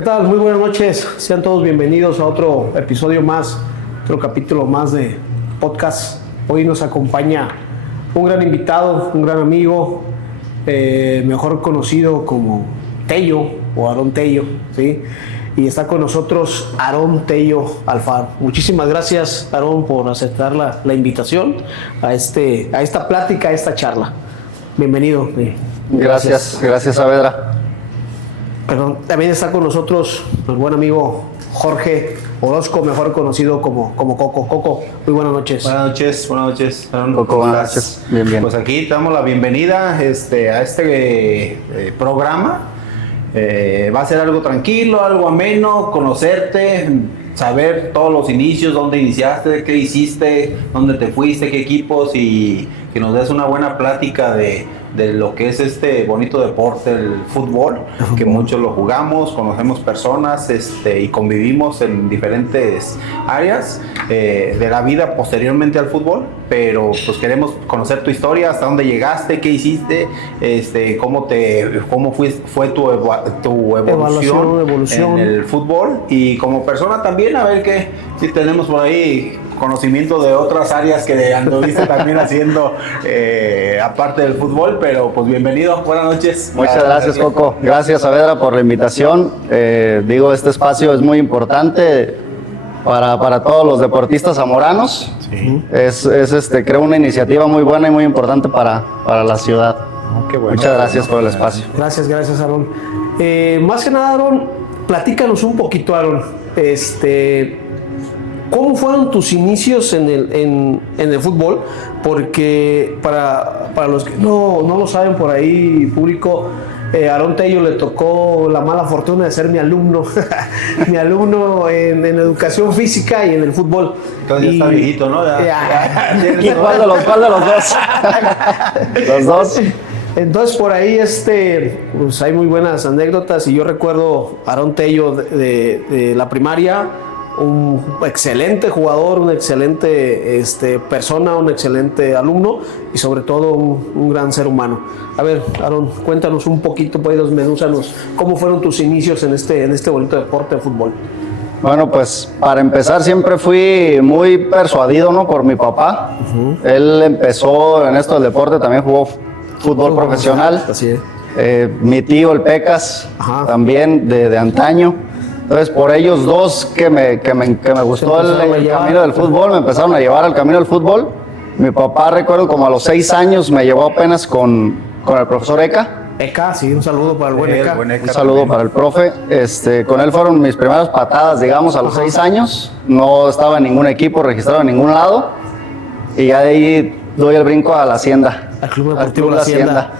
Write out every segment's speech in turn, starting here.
¿Qué tal? Muy buenas noches. Sean todos bienvenidos a otro episodio más, otro capítulo más de podcast. Hoy nos acompaña un gran invitado, un gran amigo, mejor conocido como Tello o Aarón Tello, ¿sí? Y está con nosotros Aarón Tello Alfaro. Muchísimas gracias, Aarón, por aceptar la invitación a esta plática, a esta charla. Bienvenido. Gracias Saavedra. Perdón, también está con nosotros el buen amigo Jorge Orozco, mejor conocido como Coco. Coco, muy buenas noches. Buenas noches. Coco, buenas noches. Bien. Pues aquí te damos la bienvenida a este programa. Va a ser algo tranquilo, algo ameno, conocerte, saber todos los inicios, dónde iniciaste, qué hiciste, dónde te fuiste, qué equipos, y que nos des una buena plática de lo que es este bonito deporte, el fútbol, que muchos lo jugamos, conocemos personas y convivimos en diferentes áreas de la vida posteriormente al fútbol, pero pues queremos conocer tu historia, hasta dónde llegaste, qué hiciste, cómo fue tu evolución en el fútbol, y como persona también, a ver si tenemos por ahí conocimiento de otras áreas que anduviste también haciendo aparte del fútbol, pero pues bienvenido, buenas noches. Muchas gracias, Coco. Gracias, Saavedra, por la invitación. Este espacio es muy importante para todos los deportistas zamoranos. Sí. Creo una iniciativa muy buena y muy importante para la ciudad. Qué bueno. Muchas gracias por el espacio. Gracias, Aarón. Más que nada, Aarón, platícanos un poquito, Aarón. ¿Cómo fueron tus inicios en el fútbol? Porque para los que no lo saben por ahí, público, Aarón Tello le tocó la mala fortuna de ser mi alumno, mi alumno en educación física y en el fútbol. Entonces ya está viejito, ¿no? ¿Cuál de los dos? Los dos. Entonces por ahí pues hay muy buenas anécdotas, y yo recuerdo a Aarón Tello de la primaria, un excelente jugador, una excelente persona, un excelente alumno y sobre todo un gran ser humano. A ver, Aarón, cuéntanos un poquito, pues desmenúzanos cómo fueron tus inicios en este bonito deporte de fútbol. Bueno, pues para empezar siempre fui muy persuadido, ¿no?, por mi papá. Él empezó en esto del deporte, también jugó fútbol profesional. Así es. Mi tío, el Pecas, también de antaño. Entonces, por ellos dos que me gustó el camino del fútbol, me empezaron a llevar al camino del fútbol. Mi papá, recuerdo, como a los 6 años, me llevó apenas con el profesor Eka. Eka, sí, un saludo para el buen Eka. Un saludo para el profe. Con él fueron mis primeras patadas, digamos, a los 6 años. No estaba en ningún equipo registrado en ningún lado. Y ya de ahí doy el brinco a la Hacienda. Al Club Deportivo La Hacienda.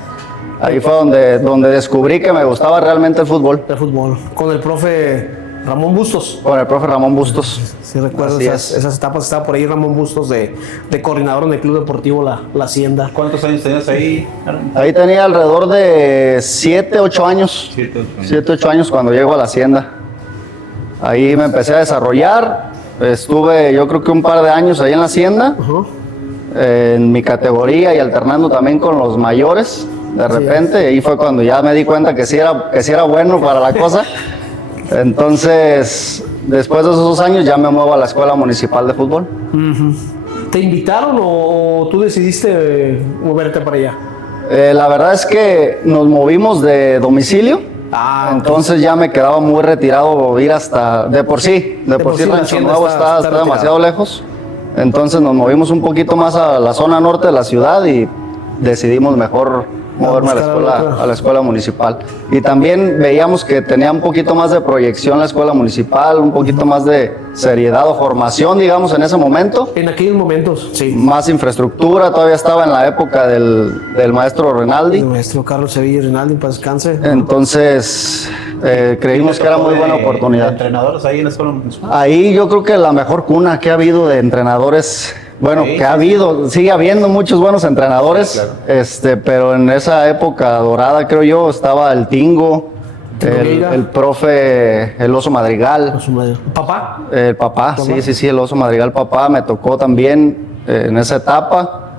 Ahí fue donde descubrí que me gustaba realmente el fútbol. El fútbol. Con el profe Ramón Bustos. Con el profe Ramón Bustos. Sí, recuerdo esas etapas. Estaba por ahí Ramón Bustos de coordinador en el Club Deportivo La Hacienda. ¿Cuántos años tenías ahí? Ahí tenía alrededor de 7, 8 años. 7, 8 años cuando llego a La Hacienda. Ahí me empecé a desarrollar. Estuve, yo creo que un par de años ahí en La Hacienda. En mi categoría y alternando también con los mayores. De repente, ahí fue cuando ya me di cuenta que sí era bueno para la cosa. Entonces, después de esos 2 años ya me muevo a la Escuela Municipal de Fútbol. ¿Te invitaron o tú decidiste moverte para allá? La verdad es que nos movimos de domicilio. Entonces ya me quedaba muy retirado ir hasta... De por sí Rancho Nuevo está demasiado lejos. Entonces nos movimos un poquito más a la zona norte de la ciudad y decidimos mejor moverme a la escuela municipal. Y también veíamos que tenía un poquito más de proyección la escuela municipal, un poquito más de seriedad o formación, digamos, en ese momento. En aquellos momentos, sí. Más infraestructura, todavía estaba en la época del maestro Rinaldi. El maestro Carlos Sevilla Rinaldi, para descanse. Entonces, creímos que era muy buena oportunidad. ¿Entrenadores ahí en la escuela municipal? Ahí yo creo que la mejor cuna que ha habido de entrenadores. Bueno, sí, que ha habido, sigue habiendo muchos buenos entrenadores, claro. Pero en esa época dorada, creo yo, estaba el Tingo, el profe, el Oso Madrigal. ¿Papá? El papá, sí, el Oso Madrigal papá, me tocó también en esa etapa.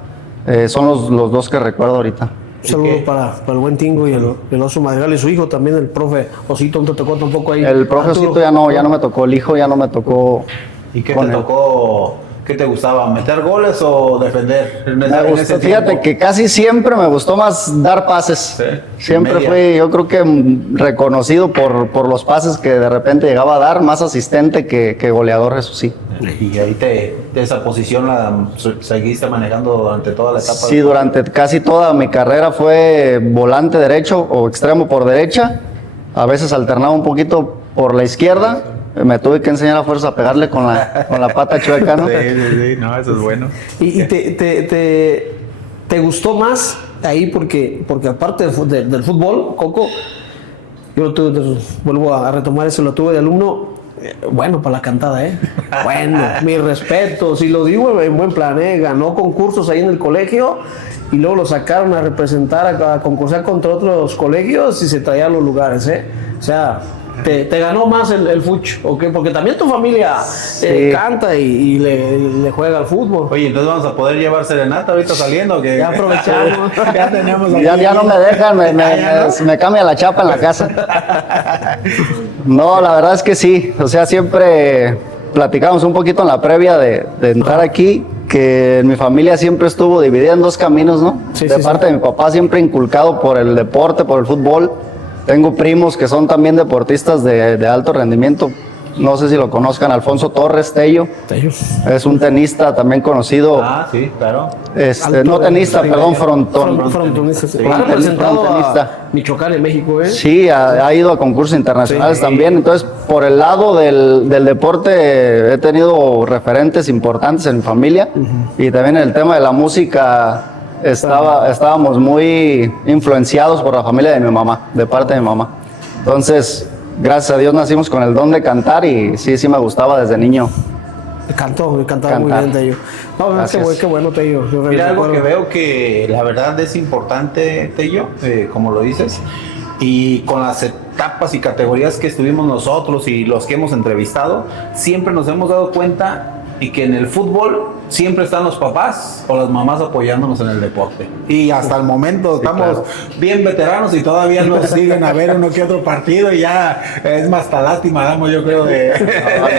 Son los dos que recuerdo ahorita. Un saludo para el buen Tingo y el Oso Madrigal y su hijo también, el profe Osito. ¿No te tocó tampoco ahí? El profe Arturo? Osito ya no me tocó, el hijo ya no me tocó. ¿Y qué con te él. tocó? ¿Qué te gustaba? ¿Meter goles o defender? Me gustó, fíjate que casi siempre me gustó más dar pases. Sí. Siempre Media. fui, yo creo que reconocido por los pases que de repente llegaba a dar, más asistente que goleador, eso sí. Y ahí esa posición la seguiste manejando durante toda la etapa. Sí, durante casi toda mi carrera fue volante derecho o extremo por derecha. A veces alternaba un poquito por la izquierda. Me tuve que enseñar a fuerza a pegarle con la pata chueca, ¿no? Sí, no, eso es bueno. ¿Y te gustó más ahí porque aparte del fútbol, Coco, yo vuelvo a retomar eso, lo tuve de alumno, bueno para la cantada, Bueno, mi respeto, si lo digo en buen plan, ganó concursos ahí en el colegio y luego lo sacaron a representar, a concursar contra otros colegios y se traía a los lugares, O sea, te ganó más el fuch, ¿ok? Porque también tu familia canta y le juega al fútbol. Oye, entonces vamos a poder llevar serenata ahorita saliendo. Que Ya aprovechamos. ya tenemos aquí. Ya no me dejan, me cambia la chapa en la casa. No, la verdad es que sí. O sea, siempre platicamos un poquito en la previa de entrar aquí, que en mi familia siempre estuvo dividida en dos caminos, ¿no? Sí, de sí, parte sí. de mi papá, siempre inculcado por el deporte, por el fútbol. Tengo primos que son también deportistas de alto rendimiento. No sé si lo conozcan, Alfonso Torres Tello. Es un tenista también conocido. Ah, sí, claro. No tenista, perdón, frontón. Frontonista, sí. Sí, Ha representado a frontonista. Michoacán en México, Sí, ha ido a concursos internacionales Sí. también. Entonces, por el lado del deporte, he tenido referentes importantes en mi familia. Y también en el tema de la música, estábamos muy influenciados por la familia de mi mamá, de parte de mi mamá. Entonces, gracias a Dios nacimos con el don de cantar y sí me gustaba desde niño. Cantaba muy bien, Tello. No, qué bueno, Tello. Mira, algo que veo que la verdad es importante, Tello, como lo dices, y con las etapas y categorías que estuvimos nosotros y los que hemos entrevistado, siempre nos hemos dado cuenta y que en el fútbol siempre están los papás o las mamás apoyándonos en el deporte. Y hasta el momento estamos bien veteranos y todavía nos siguen a ver uno que otro partido y ya es más hasta lástima, damos yo creo de...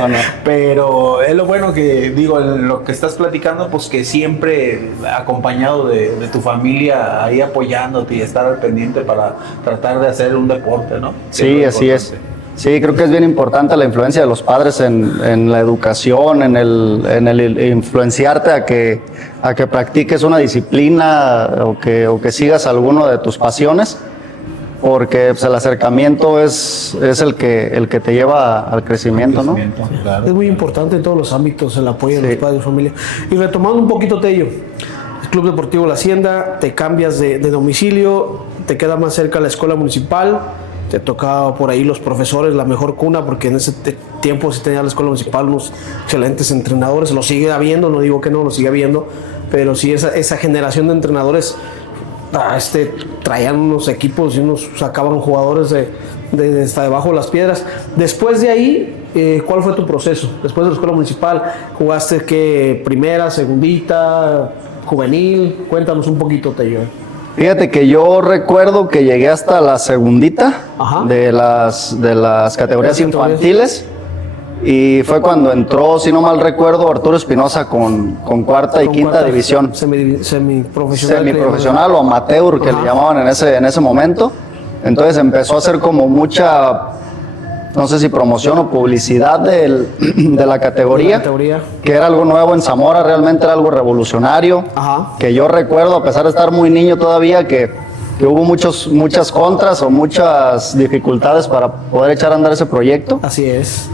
No. Pero es lo bueno que digo, lo que estás platicando, pues que siempre acompañado de tu familia ahí apoyándote y estar al pendiente para tratar de hacer un deporte, ¿no? Sí, así es. Sí, creo que es bien importante la influencia de los padres en la educación, en el influenciarte a que practiques una disciplina o que sigas alguno de tus pasiones, porque pues, el acercamiento es el que te lleva al crecimiento, ¿no? Claro. Es muy importante en todos los ámbitos el apoyo de los padres de familia. Y retomando un poquito, Tello, el Club Deportivo La Hacienda, te cambias de domicilio, te queda más cerca la escuela municipal. Te tocaba por ahí los profesores, la mejor cuna, porque en ese tiempo sí tenía la escuela municipal unos excelentes entrenadores, lo sigue habiendo, no digo que no, lo sigue habiendo, pero sí esa generación de entrenadores traían unos equipos y unos sacaban jugadores de hasta debajo de las piedras. Después de ahí, ¿cuál fue tu proceso? Después de la escuela municipal, ¿jugaste qué? ¿Primera, segundita, juvenil? Cuéntanos un poquito, Tello. Fíjate que yo recuerdo que llegué hasta la segundita de las categorías infantiles y fue cuando entró, si no mal recuerdo, Arturo Espinosa con cuarta y quinta división. Semiprofesional o amateur que le llamaban en ese momento. Entonces empezó a hacer como mucha, no sé si promoción o publicidad de la categoría, que era algo nuevo en Zamora, realmente era algo revolucionario, que yo recuerdo, a pesar de estar muy niño todavía, que hubo muchas contras o muchas dificultades para poder echar a andar ese proyecto. Así es.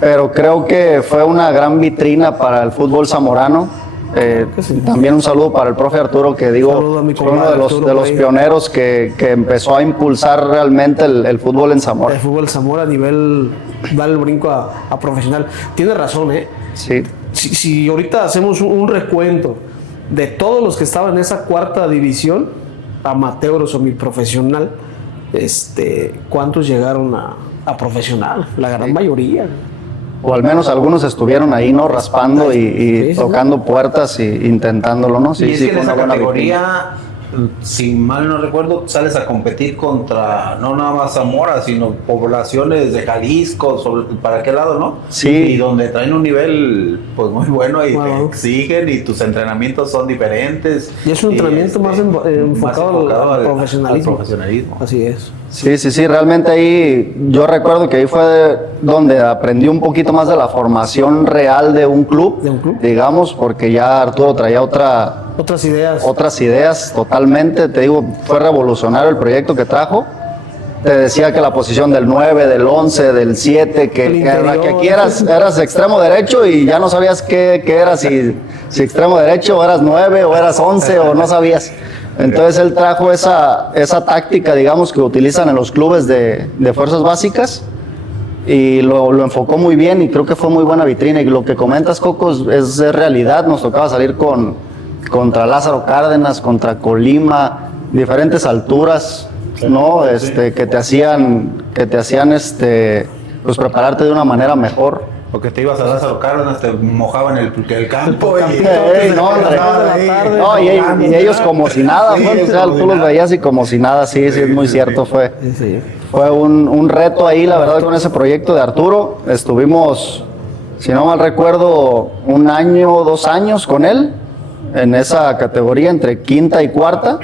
Pero creo que fue una gran vitrina para el fútbol zamorano. También un saludo para el profe Arturo, que digo, fue uno de los pioneros que empezó a impulsar realmente el fútbol en Zamora. El fútbol en Zamora a nivel, dar el brinco a profesional. Tienes razón, Sí. Si ahorita hacemos un recuento de todos los que estaban en esa cuarta división, amateur o semiprofesional, ¿cuántos llegaron a profesional? La gran mayoría. O al menos algunos estuvieron ahí, ¿no? Raspando y tocando puertas e intentándolo, ¿no? Sí, y es que en esa categoría si mal no recuerdo, sales a competir contra no nada más Zamora, sino poblaciones de Jalisco, para aquel lado, ¿no? Sí. Y donde traen un nivel pues muy bueno y te exigen y tus entrenamientos son diferentes. Y es un entrenamiento más enfocado al profesionalismo. Así es. Sí, realmente ahí yo recuerdo que ahí fue donde aprendí un poquito más de la formación real de un club, digamos, porque ya Arturo traía otras ideas totalmente. Te digo, fue revolucionario el proyecto que trajo. Te decía que la posición del 9, del 11, del 7, que aquí eras extremo derecho y ya no sabías qué eras, si extremo derecho o eras 9 o eras 11 o no sabías. Entonces él trajo esa táctica, digamos, que utilizan en los clubes de fuerzas básicas y lo enfocó muy bien y creo que fue muy buena vitrina. Y lo que comentas, Coco, es realidad. Nos tocaba salir contra Lázaro Cárdenas, contra Colima, diferentes alturas, ¿no? Que te hacían pues prepararte de una manera mejor. Porque te ibas a Lázaro Cárdenas, te mojaban el campo. Y ellos como si nada, o sea, tú los veías y como si nada, sí, es muy cierto. Fue un reto ahí, la verdad, con ese proyecto de Arturo. Estuvimos, si no mal recuerdo, 1 año, 2 años con él, en esa categoría, entre quinta y cuarta.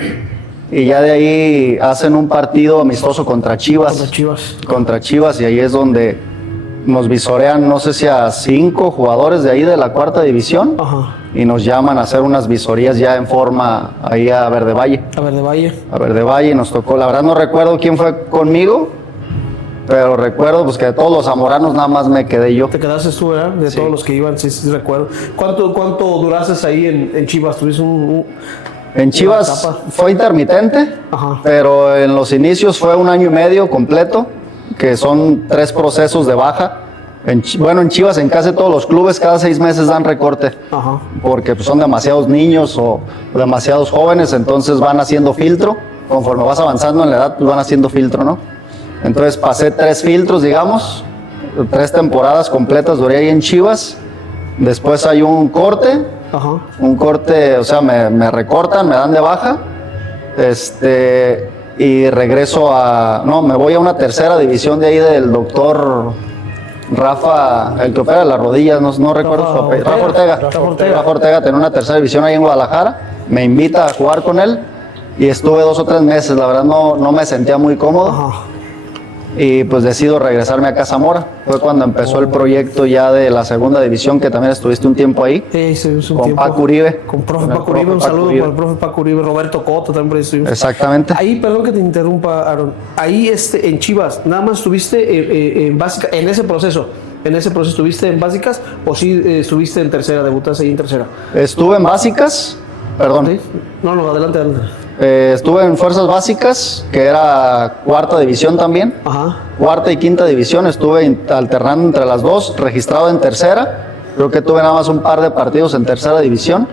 Y ya de ahí hacen un partido amistoso contra Chivas, y ahí es donde nos visorean, no sé si a 5 jugadores de ahí de la cuarta división. Ajá. Y nos llaman a hacer unas visorías ya en forma ahí a Verde Valle. A Verde Valle nos tocó, la verdad no recuerdo quién fue conmigo, pero recuerdo pues que de todos los zamoranos nada más me quedé yo. Te quedaste tú, ¿verdad? De todos los que iban, sí recuerdo. ¿Cuánto duraste ahí en Chivas? ¿Tuviste En Chivas fue intermitente, pero en los inicios fue 1 año y medio completo, que son 3 procesos de baja. En Chivas, en casi todos los clubes, cada 6 meses dan recorte, porque pues, son demasiados niños o demasiados jóvenes, entonces van haciendo filtro. Conforme vas avanzando en la edad, pues van haciendo filtro, ¿no? Entonces pasé 3 filtros, digamos, 3 temporadas completas duré ahí en Chivas. Después hay un corte, o sea, me recortan, me dan de baja, y regreso me voy a una tercera división de ahí del doctor Rafa, el que opera las rodillas, no recuerdo su apellido, Rafa Ortega, tenía una tercera división ahí en Guadalajara, me invita a jugar con él y estuve 2 o 3 meses, la verdad no me sentía muy cómodo. Y pues decido regresarme acá a Zamora. Fue cuando empezó el proyecto ya de la segunda división, que también estuviste un tiempo ahí. Con Paco Uribe. Con profe Paco Uribe, un saludo para el profe Paco Uribe, Roberto Cota también por ahí estuvimos. Exactamente. Ahí, perdón que te interrumpa, Aaron. Ahí en Chivas, ¿nada más estuviste en básicas, en ese proceso? ¿En ese proceso estuviste en básicas o sí estuviste en tercera, debutaste ahí en tercera? Estuve en básicas, perdón. ¿Sí? No, adelante. Estuve en fuerzas básicas, que era cuarta división también. Cuarta y quinta división, estuve alternando entre las dos, registrado en tercera. Creo que tuve nada más un par de partidos en tercera división.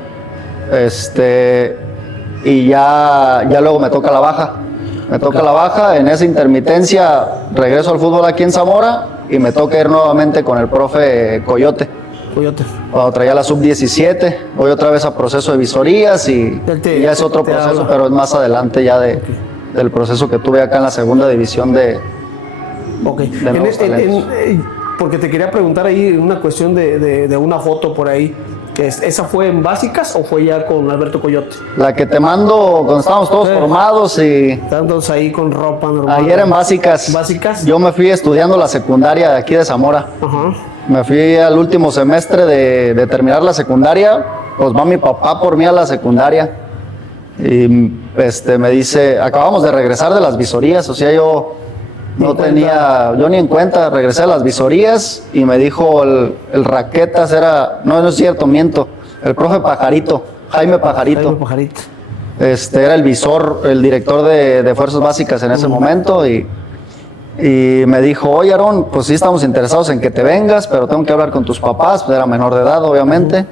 Y ya luego me toca la baja. En esa intermitencia regreso al fútbol aquí en Zamora y me toca ir nuevamente con el profe Coyote. Cuando traía la sub-17, voy otra vez a proceso de visorías y ya es otro proceso, pero es más adelante ya del proceso que tuve acá en la segunda división de Nuevos Talentos. Porque te quería preguntar ahí una cuestión de una foto por ahí. ¿Esa fue en básicas o fue ya con Alberto Coyote? La que te mando cuando estábamos todos formados y... Estándonos ahí con ropa normal. Ayer en básicas. Yo me fui estudiando la secundaria de aquí de Zamora. Me fui al último semestre de terminar la secundaria, pues va mi papá por mí a la secundaria y me dice, acabamos de regresar de las visorías, o sea, yo ni en cuenta, regresé a las visorías y me dijo el Raquetas, no es cierto, miento, el profe Pajarito, Jaime Pajarito. Era el visor, el director de Fuerzas Básicas en ese momento y me dijo, oye Aarón, pues sí estamos interesados en que te vengas, pero tengo que hablar con tus papás, pues era menor de edad obviamente.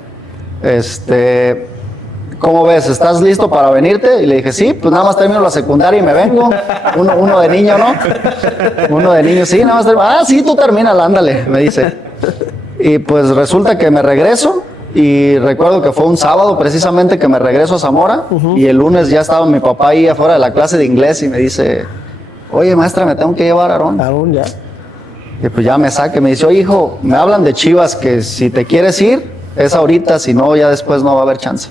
¿Cómo ves? ¿Estás listo para venirte? Y le dije, sí, pues nada más termino la secundaria y me vengo. Uno de niño, ¿no? Uno de niño, sí, nada más termino. Sí, tú termínala, ándale, me dice. Y pues resulta que me regreso Y recuerdo que fue un sábado precisamente que me regreso a Zamora y el lunes ya estaba mi papá ahí afuera de la clase de inglés y me dice, oye maestra, me tengo que llevar a Aarón. Aarón, ya. Y pues ya me saque, me dice, oye hijo, me hablan de Chivas que si te quieres ir, es ahorita, si no, ya después no va a haber chance.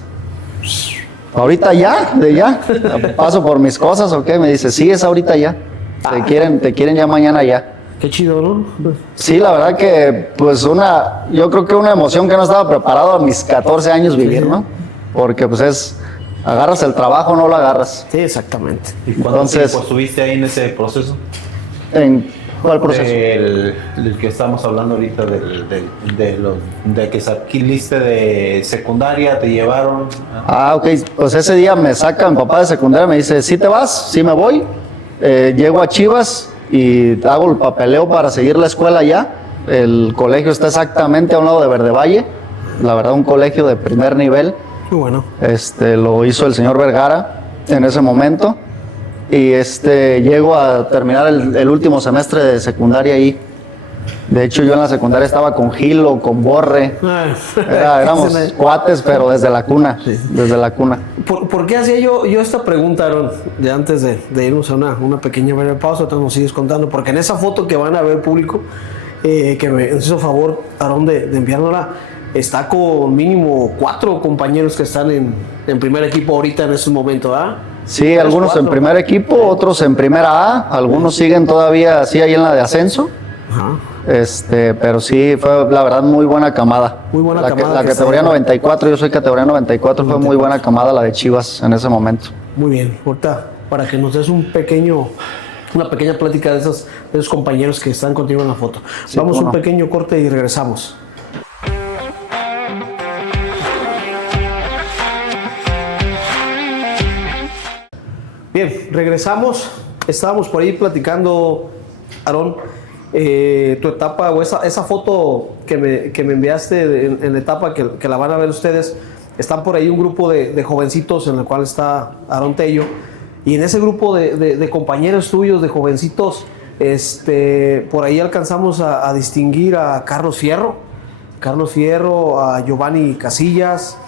Ahorita ya, paso por mis cosas o qué, me dice, sí, es ahorita ya, te quieren ya mañana ya. Qué chido, ¿no? Sí, la verdad que pues yo creo que una emoción que no estaba preparado a mis 14 años vivir, ¿no? Porque pues agarras el trabajo, no lo agarras. Sí, exactamente. ¿Y cuánto tiempo estuviste ahí en ese proceso? ¿En cuál proceso? El que estamos hablando ahorita, de que saliste de secundaria, te llevaron. Ah, ok, pues ese día me saca mi papá de secundaria, me dice, ¿sí te vas? Sí me voy. Llego a Chivas y hago el papeleo para seguir la escuela allá. El colegio está exactamente a un lado de Verde Valle, la verdad un colegio de primer nivel. Muy bueno. Lo hizo el señor Vergara en ese momento y llego a terminar el último semestre de secundaria ahí. De hecho yo en la secundaria estaba con Gilo, con Borre, éramos cuates pero desde la cuna, desde la cuna. ¿Por qué hacía yo esta pregunta, Aarón? De antes de irnos a una pequeña breve pausa, entonces nos sigues contando, porque en esa foto que van a ver público, que me hizo favor, Aarón, de enviárnosla, está con mínimo 4 compañeros que están en primer equipo ahorita en este momento, ¿verdad? Sí, algunos 4. En primer equipo, otros en primera A, algunos siguen todavía así ahí en la de ascenso. Ajá. Pero sí, fue la verdad muy buena camada. Muy buena camada. La categoría 94, yo soy categoría 94, fue muy buena camada la de Chivas en ese momento. Muy bien, ahorita para que nos des una pequeña plática de esos compañeros que están contigo en la foto. Sí, vamos a un pequeño corte y regresamos. Bien, regresamos. Estábamos por ahí platicando, Aarón, tu etapa o esa foto que me enviaste en la etapa que la van a ver ustedes. Están por ahí un grupo de jovencitos en el cual está Aarón Tello. Y en ese grupo de compañeros tuyos, de jovencitos, por ahí alcanzamos a distinguir a Carlos Fierro, a Giovanni Casillas,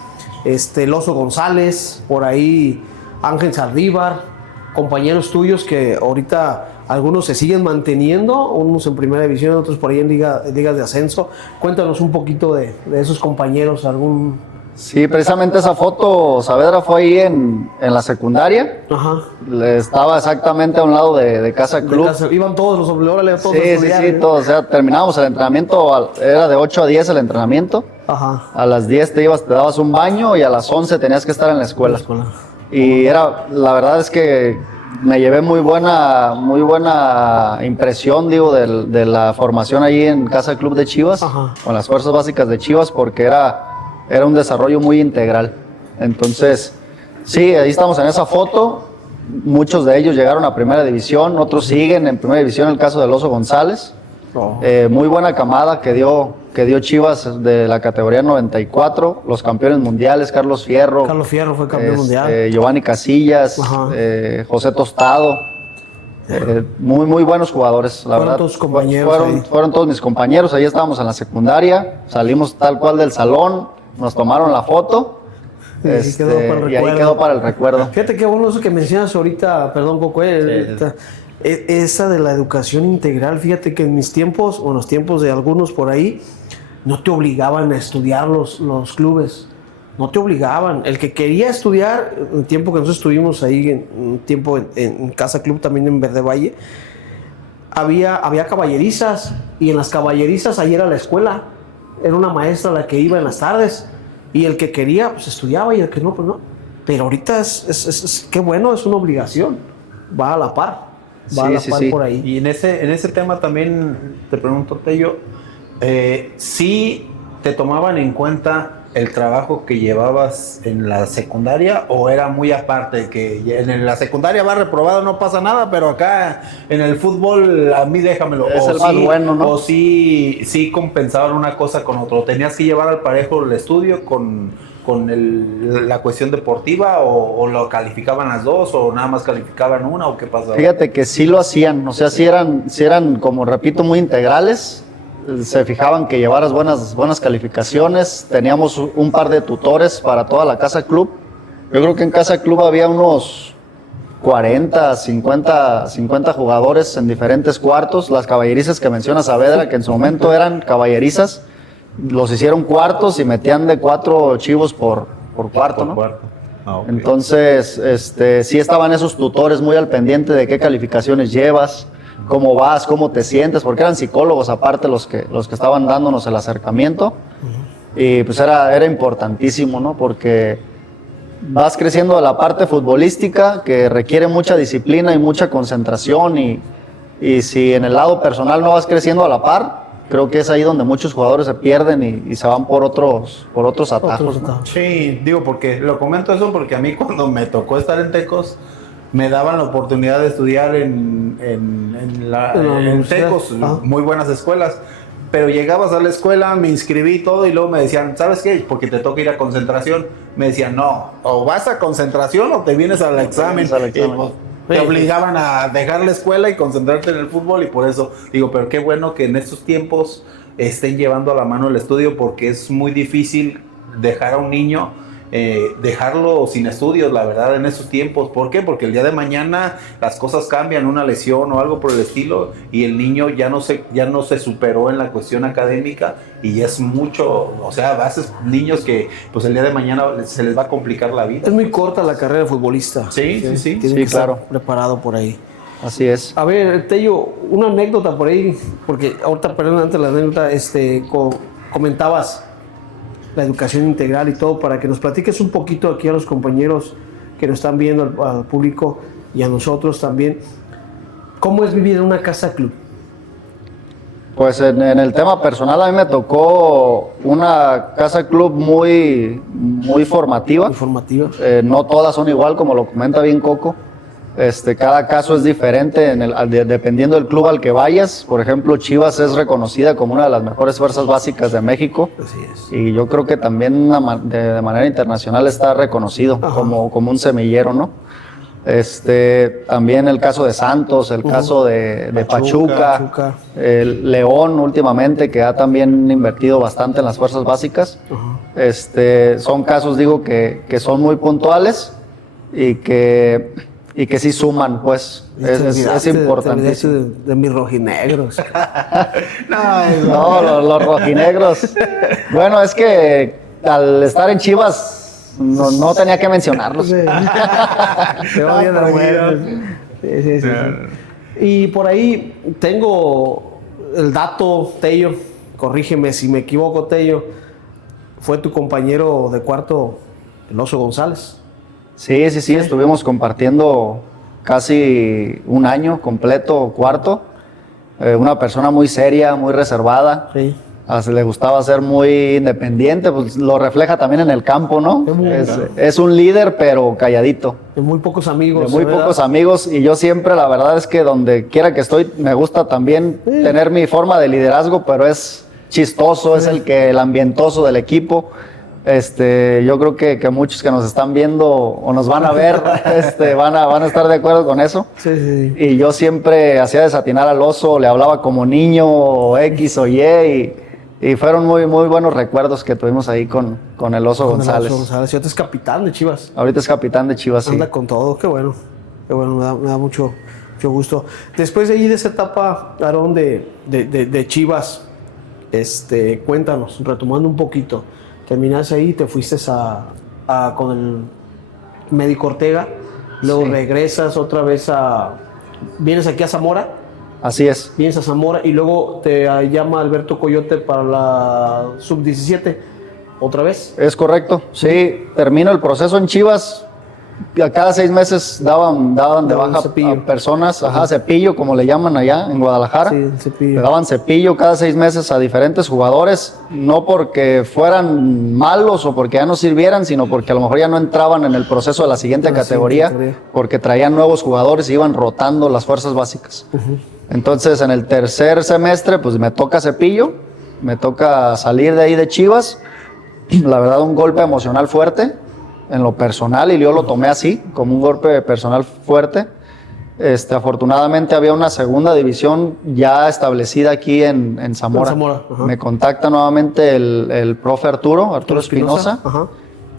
el Oso González, por ahí Ángel Saldívar, compañeros tuyos que ahorita algunos se siguen manteniendo, unos en primera división, otros por ahí en ligas de ascenso. Cuéntanos un poquito de esos compañeros, Sí, precisamente esa foto, Saavedra fue ahí en la secundaria. Ajá. Estaba exactamente a un lado de Casa Club. Iban todos los obleores, todos. Sí, todos. O sea, terminábamos el entrenamiento, era de 8 a 10 el entrenamiento. Ajá. A las 10 te dabas un baño y a las 11 tenías que estar en la escuela. Y la verdad es que me llevé muy buena impresión, de la formación ahí en Casa Club de Chivas, Ajá. Con las fuerzas básicas de Chivas, porque era un desarrollo muy integral. Entonces, sí, ahí estamos en esa foto. Muchos de ellos llegaron a primera división, otros siguen en primera división, el caso del Oso González. Oh. Muy buena camada que dio Chivas de la categoría 94, los campeones mundiales, Carlos Fierro fue campeón mundial. Giovanni Casillas, José Tostado. Muy buenos jugadores, la verdad. Tus compañeros fueron todos mis compañeros, ahí estábamos en la secundaria, salimos tal cual del salón, nos tomaron la foto. Y ahí quedó para el recuerdo. Fíjate qué bueno eso que mencionas ahorita, perdón, Coco, esa de la educación integral. Fíjate que en mis tiempos, o en los tiempos de algunos por ahí, no te obligaban a estudiar los clubes. No te obligaban. El que quería estudiar, el tiempo que nosotros estuvimos ahí, un tiempo en Casa Club, también en Verde Valle, había caballerizas, y en las caballerizas ahí era la escuela. Era una maestra la que iba en las tardes, y el que quería, pues estudiaba, y el que no, pues no. Pero ahorita qué bueno, es una obligación. Va a la par. Sí. Por ahí. Y en ese tema también te pregunto, Tello, ¿sí te tomaban en cuenta el trabajo que llevabas en la secundaria, o era muy aparte, que en la secundaria va reprobado, no pasa nada, pero acá en el fútbol a mí déjamelo? Es el más bueno, ¿no? O sí compensaban una cosa con otro, tenías que llevar al parejo el estudio con la cuestión deportiva, o lo calificaban las dos, o nada más calificaban una, o qué pasaba? Fíjate que sí lo hacían, o sea, sí eran como repito, muy integrales. se fijaban que llevaras buenas calificaciones. Teníamos un par de tutores para toda la Casa Club. Yo creo que en Casa Club había unos 40, 50 jugadores en diferentes cuartos. Las caballerizas que menciona Saavedra, que en su momento eran caballerizas, los hicieron cuartos y metían de 4 chivos por cuarto, ¿no? Okay. Entonces, sí estaban esos tutores muy al pendiente de qué calificaciones llevas, cómo vas, cómo te sientes, porque eran psicólogos aparte los que estaban dándonos el acercamiento. Y pues era importantísimo, ¿no? Porque vas creciendo de la parte futbolística, que requiere mucha disciplina y mucha concentración, y si en el lado personal no vas creciendo a la par, creo que es ahí donde muchos jugadores se pierden y se van por otros atajos, ¿no? Sí, digo, porque lo comento eso porque a mí cuando me tocó estar en Tecos, me daban la oportunidad de estudiar en Tecos, muy buenas escuelas. Pero llegabas a la escuela, me inscribí todo y luego me decían, ¿sabes qué? Porque te toca ir a concentración. Me decían, no, o vas a concentración o te vienes al examen. Te obligaban a dejar la escuela y concentrarte en el fútbol, y por eso digo, pero qué bueno que en estos tiempos estén llevando a la mano el estudio, porque es muy difícil dejar a un niño, dejarlo sin estudios, la verdad, en esos tiempos. ¿Por qué? Porque el día de mañana las cosas cambian, una lesión o algo por el estilo, y el niño ya no se superó en la cuestión académica, y es mucho, o sea, a veces niños que pues el día de mañana se les va a complicar la vida. Es muy corta la carrera de futbolista. Sí. Tiene que estar preparado por ahí. Así es. A ver, Tello, una anécdota por ahí, porque ahorita, perdón, antes de la anécdota, comentabas la educación integral y todo, para que nos platiques un poquito aquí a los compañeros que nos están viendo, al público y a nosotros también, ¿cómo es vivir en una casa club? Pues en el tema personal a mí me tocó una casa club muy formativa. Informativa. No todas son igual, como lo comenta bien Coco. Cada caso es diferente dependiendo del club al que vayas. Por ejemplo, Chivas es reconocida como una de las mejores fuerzas básicas de México. Así es. Y yo creo que también de manera internacional está reconocido como un semillero, ¿no? También el caso de Santos, el caso de Pachuca, el León últimamente, que ha también invertido bastante en las fuerzas básicas. Son casos, digo, que son muy puntuales y que sí suman, pues. Es importante. De mis rojinegros. No, los rojinegros. Bueno, es que al estar en Chivas no tenía que mencionarlos. Se odian a muerte. Sí. Y por ahí tengo el dato, Tello, corrígeme si me equivoco, Tello, fue tu compañero de cuarto, el Oso González. Sí, estuvimos compartiendo casi un año completo, cuarto. Una persona muy seria, muy reservada. Sí. Le gustaba ser muy independiente, pues lo refleja también en el campo, ¿no? Es un líder, pero calladito. De muy pocos amigos. De muy pocos amigos, y yo siempre, la verdad es que donde quiera que estoy, me gusta también tener mi forma de liderazgo, pero es chistoso, es el ambientoso del equipo. Yo creo que muchos que nos están viendo o nos van a ver, van a estar de acuerdo con eso. Sí. Y yo siempre hacía desatinar al Oso, le hablaba como niño, o X o Y, y fueron muy, muy buenos recuerdos que tuvimos ahí con el Oso González. El Oso González. Y ahorita es capitán de Chivas. Ahorita es capitán de Chivas, sí. Anda con todo, qué bueno, me da mucho gusto. Después de ahí, de esa etapa, Aarón, de Chivas, cuéntanos, retomando un poquito. Terminaste ahí, te fuiste con el médico Ortega, luego regresas otra vez vienes aquí a Zamora. Así es. Vienes a Zamora y luego te llama Alberto Coyote para la sub-17, ¿otra vez? Es correcto, sí. Termino el proceso en Chivas. A cada 6 meses daban de baja a personas, cepillo, como le llaman allá en Guadalajara. Sí, cepillo. Le daban cepillo cada 6 meses a diferentes jugadores, no porque fueran malos o porque ya no sirvieran, sino porque a lo mejor ya no entraban en el proceso de la siguiente categoría, porque traían nuevos jugadores y iban rotando las fuerzas básicas. Entonces, en el tercer semestre, pues me toca cepillo, me toca salir de ahí de Chivas. La verdad, un golpe emocional fuerte en lo personal, y yo lo tomé así, como un golpe personal fuerte. Afortunadamente había una segunda división ya establecida aquí en Zamora. Me contacta nuevamente el profe Arturo Espinosa.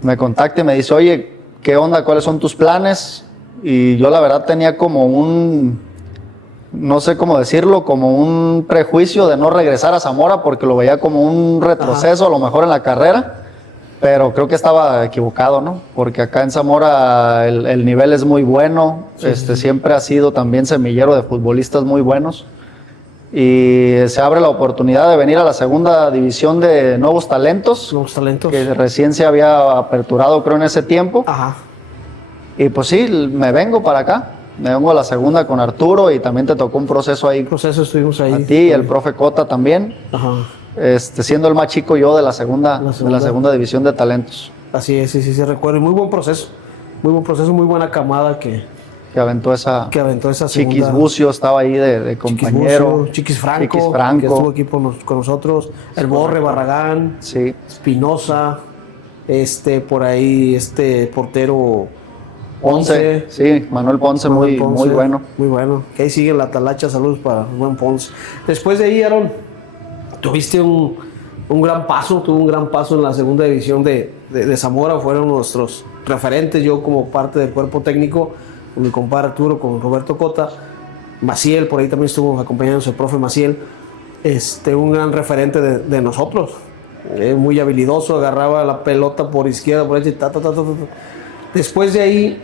Me contacta y me dice, oye, ¿qué onda? ¿Cuáles son tus planes? Y yo la verdad tenía como no sé cómo decirlo, como un prejuicio de no regresar a Zamora porque lo veía como un retroceso a lo mejor en la carrera. Pero creo que estaba equivocado, ¿no? Porque acá en Zamora el nivel es muy bueno, siempre ha sido también semillero de futbolistas muy buenos. Y se abre la oportunidad de venir a la segunda división de Nuevos Talentos. Que recién se había aperturado, creo, en ese tiempo. Y pues sí, me vengo para acá. Me vengo a la segunda con Arturo y también te tocó un proceso ahí. Estuvimos ahí. A ti y el profe Cota también. Siendo el más chico yo de la segunda división de talentos. Así es, sí, recuerdo. Muy buen proceso, muy buena camada que aventó esa segunda. Chiquis Bucio estaba ahí de compañero. Chiquis Franco, que estuvo aquí con nosotros. El Borre Barragán, sí. Espinosa, por ahí portero Ponce. Sí, Manuel Ponce, muy bueno. Muy bueno. Que ahí sigue la talacha, saludos para el buen Ponce. Después de ahí, Aaron, tuviste tuvo un gran paso en la segunda división de Zamora. Fueron nuestros referentes, yo como parte del cuerpo técnico, con mi compadre Arturo, con Roberto Cota, Maciel, por ahí también estuvo acompañándonos el profe Maciel, un gran referente de nosotros, muy habilidoso, agarraba la pelota por izquierda, por derecha, Después de ahí,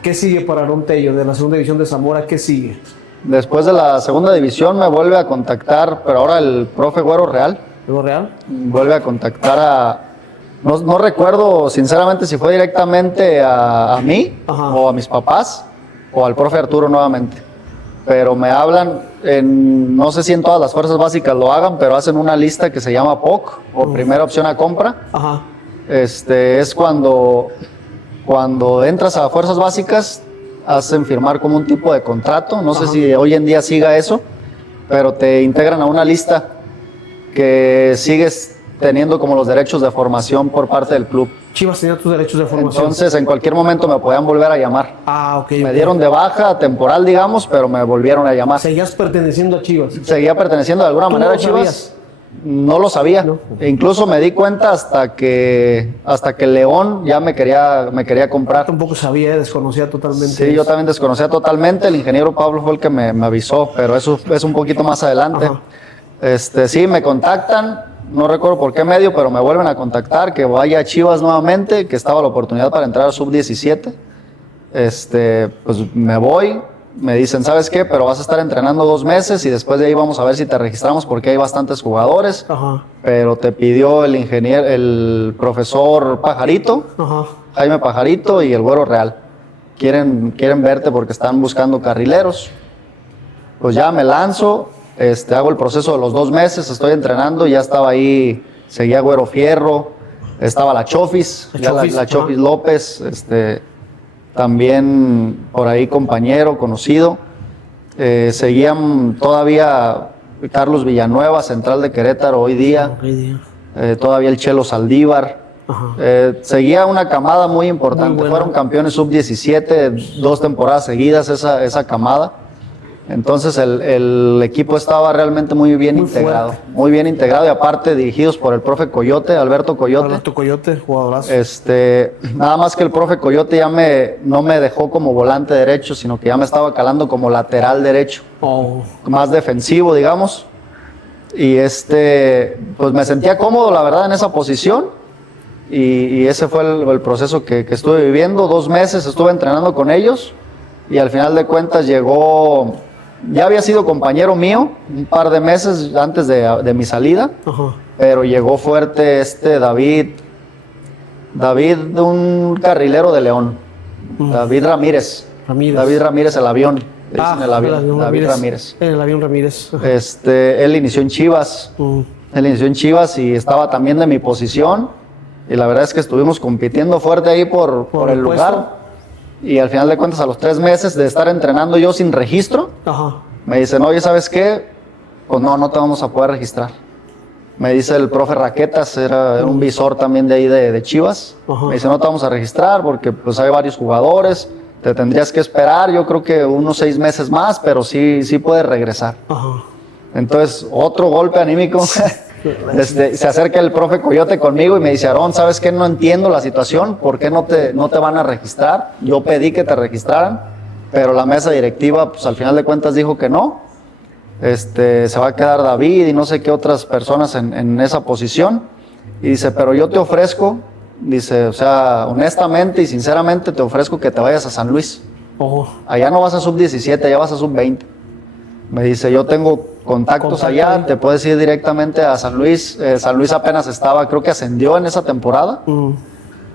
¿qué sigue para Aaron Tello de la segunda división de Zamora? ¿Qué sigue? Después de la segunda división me vuelve a contactar, pero ahora el profe Güero Real. ¿Güero Real? Vuelve a contactar no recuerdo sinceramente si fue directamente a mí o a mis papás o al profe Arturo nuevamente. Pero me hablan, no sé si en todas las fuerzas básicas lo hagan, pero hacen una lista que se llama POC, o primera opción a compra. Es cuando entras a fuerzas básicas, hacen firmar como un tipo de contrato, no sé si hoy en día siga eso, pero te integran a una lista que sigues teniendo como los derechos de formación por parte del club. Chivas tenía tus derechos de formación. Entonces, en cualquier momento me podían volver a llamar. Me dieron de baja temporal, digamos, pero me volvieron a llamar. ¿Seguías perteneciendo a Chivas? Seguía perteneciendo de alguna manera a Chivas. ¿Sabías? No lo sabía. No. E incluso me di cuenta hasta que León ya me quería comprar. Yo tampoco sabía, desconocía totalmente. Sí, yo también desconocía totalmente. El ingeniero Pablo fue el que me avisó, pero eso es un poquito más adelante. Sí, me contactan. No recuerdo por qué medio, pero me vuelven a contactar que vaya a Chivas nuevamente, que estaba la oportunidad para entrar a sub-17. Pues me voy. Me dicen, ¿sabes qué? Pero vas a estar entrenando 2 meses y después de ahí vamos a ver si te registramos porque hay bastantes jugadores. Pero te pidió el profesor Pajarito, Jaime Pajarito y el Güero Real. Quieren verte porque están buscando carrileros. Pues ya me lanzo, hago el proceso de los 2 meses, estoy entrenando, ya estaba ahí, seguía Güero Fierro, estaba la Chofis, la Chofis López, también por ahí compañero, conocido. Seguían todavía Carlos Villanueva, central de Querétaro hoy día. Todavía el Chelo Saldívar. Seguía una camada muy importante. Muy fueron campeones sub-17 2 temporadas seguidas esa camada. Entonces el equipo estaba realmente muy bien integrado. Fuerte. Muy bien integrado y aparte dirigidos por el profe Coyote, Alberto Coyote, jugadorazo. Nada más que el profe Coyote ya no me dejó como volante derecho, sino que ya me estaba calando como lateral derecho. Más defensivo, digamos. Y pues me sentía cómodo, la verdad, en esa posición. Y ese fue el proceso que estuve viviendo. 2 meses estuve entrenando con ellos. Y al final de cuentas llegó... Ya había sido compañero mío un par de meses antes de mi salida, pero llegó fuerte David, un carrilero de León, David Ramírez. David Ramírez, el avión. David Ramírez. El avión Ramírez. Él inició en Chivas. Él inició en Chivas y estaba también de mi posición. Y la verdad es que estuvimos compitiendo fuerte ahí por el lugar. Y al final de cuentas, a los 3 meses de estar entrenando yo sin registro, me dicen, oye, ¿sabes qué? Pues no te vamos a poder registrar. Me dice el profe Raquetas, era un visor también de ahí de Chivas. Me dice, no te vamos a registrar porque pues hay varios jugadores, te tendrías que esperar, yo creo que unos 6 meses más, pero sí puedes regresar. Ajá. Entonces, otro golpe anímico. Se acerca el profe Coyote conmigo y me dice, Aarón, ¿sabes qué? No entiendo la situación, ¿por qué no te van a registrar? Yo pedí que te registraran, pero la mesa directiva, pues al final de cuentas dijo que no. Se va a quedar David y no sé qué otras personas en esa posición. Y dice, pero yo te ofrezco, dice, o sea, honestamente y sinceramente te ofrezco que te vayas a San Luis. Ojo. Allá no vas a sub-17, allá vas a sub-20. Me dice, yo tengo contactos allá, te puedes ir directamente a San Luis. San Luis apenas estaba, creo que ascendió en esa temporada.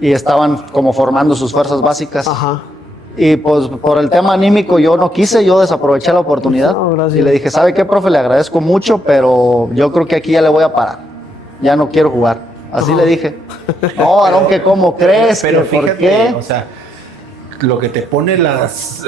Y estaban como formando sus fuerzas básicas. Ajá. Y pues por el tema anímico yo no quise, yo desaproveché la oportunidad. No, y le dije, ¿sabe qué, profe? Le agradezco mucho, pero yo creo que aquí ya le voy a parar. Ya no quiero jugar. Así le dije. No, Aarón, que cómo crees, pero que fíjate, por qué. O sea, lo que te pone las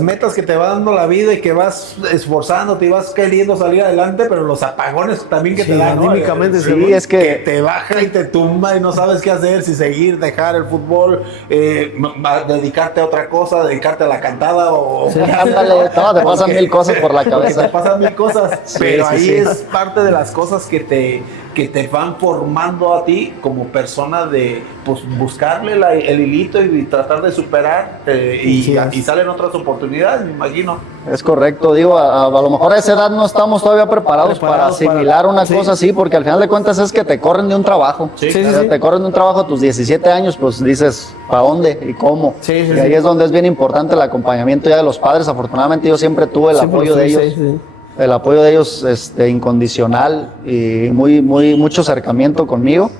metas que te va dando la vida y que vas esforzándote y vas queriendo salir adelante, pero los apagones también que te dan, ¿no? anímicamente. Sí, es que te baja y te tumba y no sabes qué hacer, si seguir, dejar el fútbol, dedicarte a otra cosa, dedicarte a la cantada o... Sí, ándale, no, te pasan 1000 cosas por la cabeza. Te pasan 1000 cosas, Sí, pero sí, ahí sí. es parte de las cosas que te van formando a ti como persona de pues buscarle el hilito y tratar de superar y salen otras oportunidades, me imagino. Es correcto, digo, a lo mejor a esa edad no estamos todavía preparados para asimilar una cosa así, porque al final de cuentas es que te corren de un trabajo. Sí, O sea, te corren de un trabajo a tus 17 años, pues dices, ¿para dónde y cómo? Y ahí es donde es bien importante el acompañamiento ya de los padres. Afortunadamente yo siempre tuve el apoyo de ellos. El apoyo de ellos incondicional y mucho acercamiento conmigo.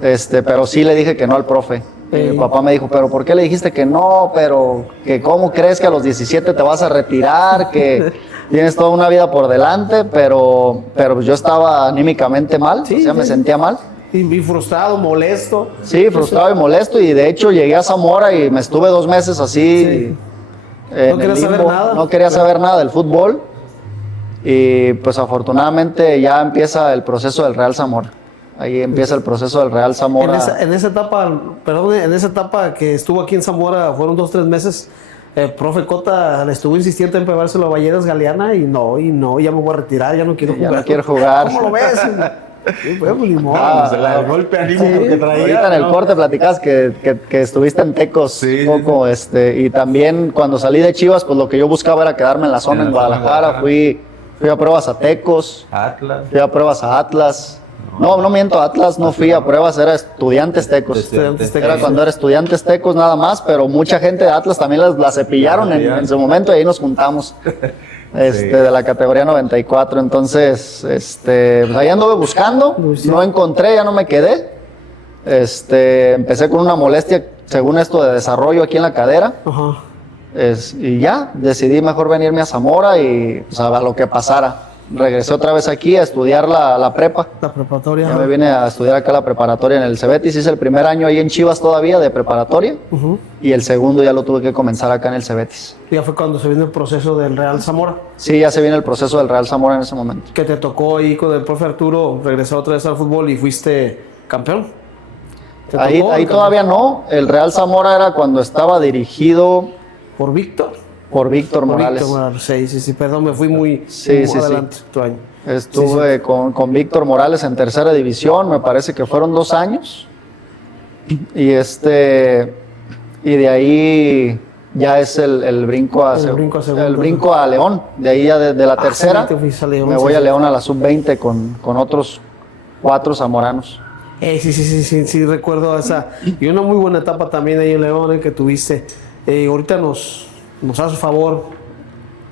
Pero sí le dije que no al profe. Mi papá me dijo, ¿pero por qué le dijiste que no? Pero que cómo crees que a los 17 te vas a retirar, que tienes toda una vida por delante, pero pues yo estaba anímicamente mal, me sentía mal. Y frustrado, molesto. Sí, frustrado y molesto, y de hecho llegué a Zamora y me estuve 2 meses así. No quería saber nada. No quería saber nada del fútbol. Y pues afortunadamente ya empieza el proceso del Real Zamora. Ahí empieza el proceso del Real Zamora. En esa etapa que estuvo aquí en Zamora, fueron 2-3 meses, el profe Cota le estuvo insistiendo en pegárselo a Balleras Galeana y no, ya me voy a retirar, ya no quiero jugar. Ya no quiero jugar. ¿Cómo lo ves? Sí, pues, ni modo. El golpe anímico que traía. Ahorita en el corte platicabas que estuviste en Tecos un poco, y también cuando salí de Chivas, pues lo que yo buscaba era quedarme en la zona en Guadalajara. Fui a pruebas a Tecos, fui a pruebas a Atlas. No miento, Atlas no fui a pruebas, era Estudiantes Tecos. Era cuando era Estudiantes Tecos nada más, pero mucha gente de Atlas también la cepillaron en su momento y ahí nos juntamos. De la categoría 94, entonces, pues ahí anduve buscando, no encontré, ya no me quedé. Empecé con una molestia, según esto, de desarrollo aquí en la cadera. Ajá. Y ya, decidí mejor venirme a Zamora y pues, a lo que pasara. Regresé otra vez aquí a estudiar la prepa. La preparatoria. Ya me vine a estudiar acá la preparatoria en el Cebetis. Hice el primer año ahí en Chivas todavía de preparatoria. Y el segundo ya lo tuve que comenzar acá en el Cebetis. Ya fue cuando se vino el proceso del Real Zamora. Sí, ya se viene el proceso del Real Zamora en ese momento. Que te tocó ahí con el profe Arturo regresar otra vez al fútbol y fuiste campeón. Ahí todavía no. El Real Zamora era cuando estaba dirigido por Víctor. Por Víctor Morales. Víctor Morales. Sí, perdón, me fui muy adelante tu año. Estuve con Víctor Morales en tercera división, me parece que fueron 2 años. Y y de ahí ya es el brinco a el brinco a León. De ahí ya de la tercera me voy a León a la sub-20 con otros 4 zamoranos. Sí, recuerdo esa. Y una muy buena etapa también ahí en León que tuviste. Ahorita nos hace favor,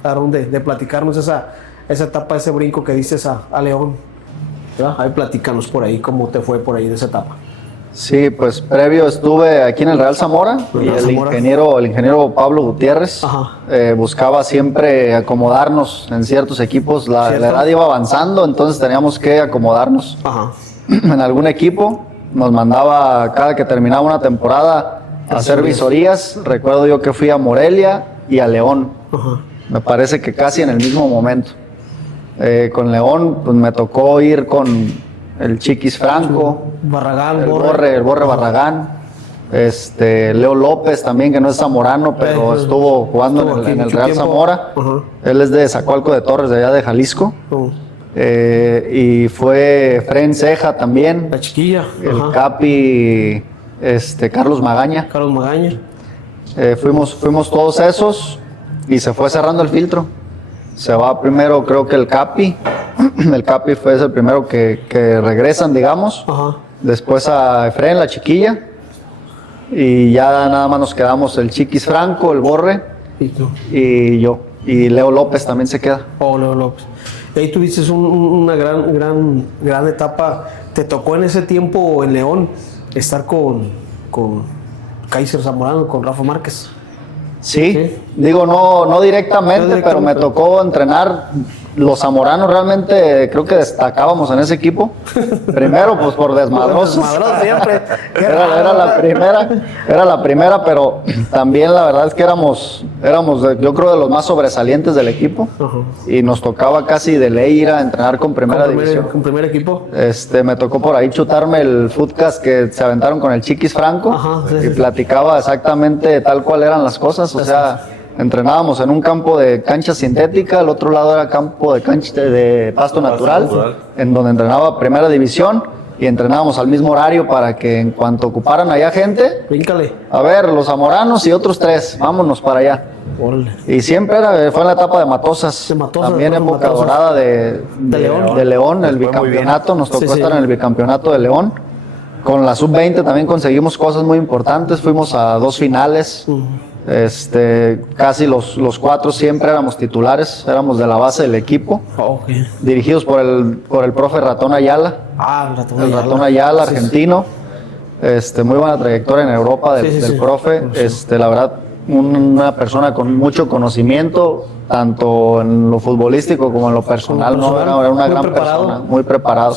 Aarón, de platicarnos esa etapa, ese brinco que diste a León. ¿Verdad? Ahí platícanos por ahí, cómo te fue por ahí de esa etapa. Sí, pues previo estuve aquí en el Real Zamora y el ingeniero Pablo Gutiérrez buscaba siempre acomodarnos en ciertos equipos. La edad iba avanzando, entonces teníamos que acomodarnos. En algún equipo nos mandaba cada que terminaba una temporada a hacer visorías. Recuerdo yo que fui a Morelia y a León. Me parece que casi en el mismo momento. Con León pues me tocó ir con el Chiquis Franco, Barragán, el Borre Barragán, Leo López también, que no es zamorano, pero estuvo jugando en el Real Zamora. Él es de Zacualco de Torres, de allá de Jalisco. Y fue Fren Ceja también. La chiquilla. El Capi, Carlos Magaña. Carlos Magaña. Fuimos todos esos y se fue cerrando el filtro. Se va primero, creo que el Capi. El Capi fue el primero que regresan, digamos. Después a Efren, la chiquilla. Y ya nada más nos quedamos el Chiquis Franco, el Borre. Y yo. Y Leo López también se queda. Leo López. Ahí tuviste una gran etapa. ¿Te tocó en ese tiempo en León estar con Kaiser Zamorano, con Rafa Márquez? Sí, digo, no directamente, pero me tocó entrenar. Los zamoranos realmente creo que destacábamos en ese equipo. Primero, pues por desmadrosos. Desmadrosos siempre. Era la primera, pero también la verdad es que éramos yo creo de los más sobresalientes del equipo. Y nos tocaba casi de ley ir a entrenar con primera división. ¿Con primer equipo? Me tocó por ahí chutarme el footcast que se aventaron con el Chiquis Franco. y platicaba exactamente tal cual eran las cosas. O sea, entrenábamos en un campo de cancha sintética, al otro lado era campo de pasto natural, en donde entrenaba primera división y entrenábamos al mismo horario para que en cuanto ocuparan allá gente, a ver, los zamoranos y otros 3, vámonos para allá. Y siempre fue en la etapa de Matosas, también época dorada de León, el bicampeonato, nos tocó estar en el bicampeonato de León. Con la sub-20 también conseguimos cosas muy importantes, fuimos a 2 finales. Casi los 4 siempre éramos titulares, éramos de la base del equipo, dirigidos por el profe Ratón Ayala. Ratón Ayala, argentino. Muy buena trayectoria en Europa del profe. La verdad, una persona con mucho conocimiento, tanto en lo futbolístico como en lo personal. Era una gran persona, muy preparado.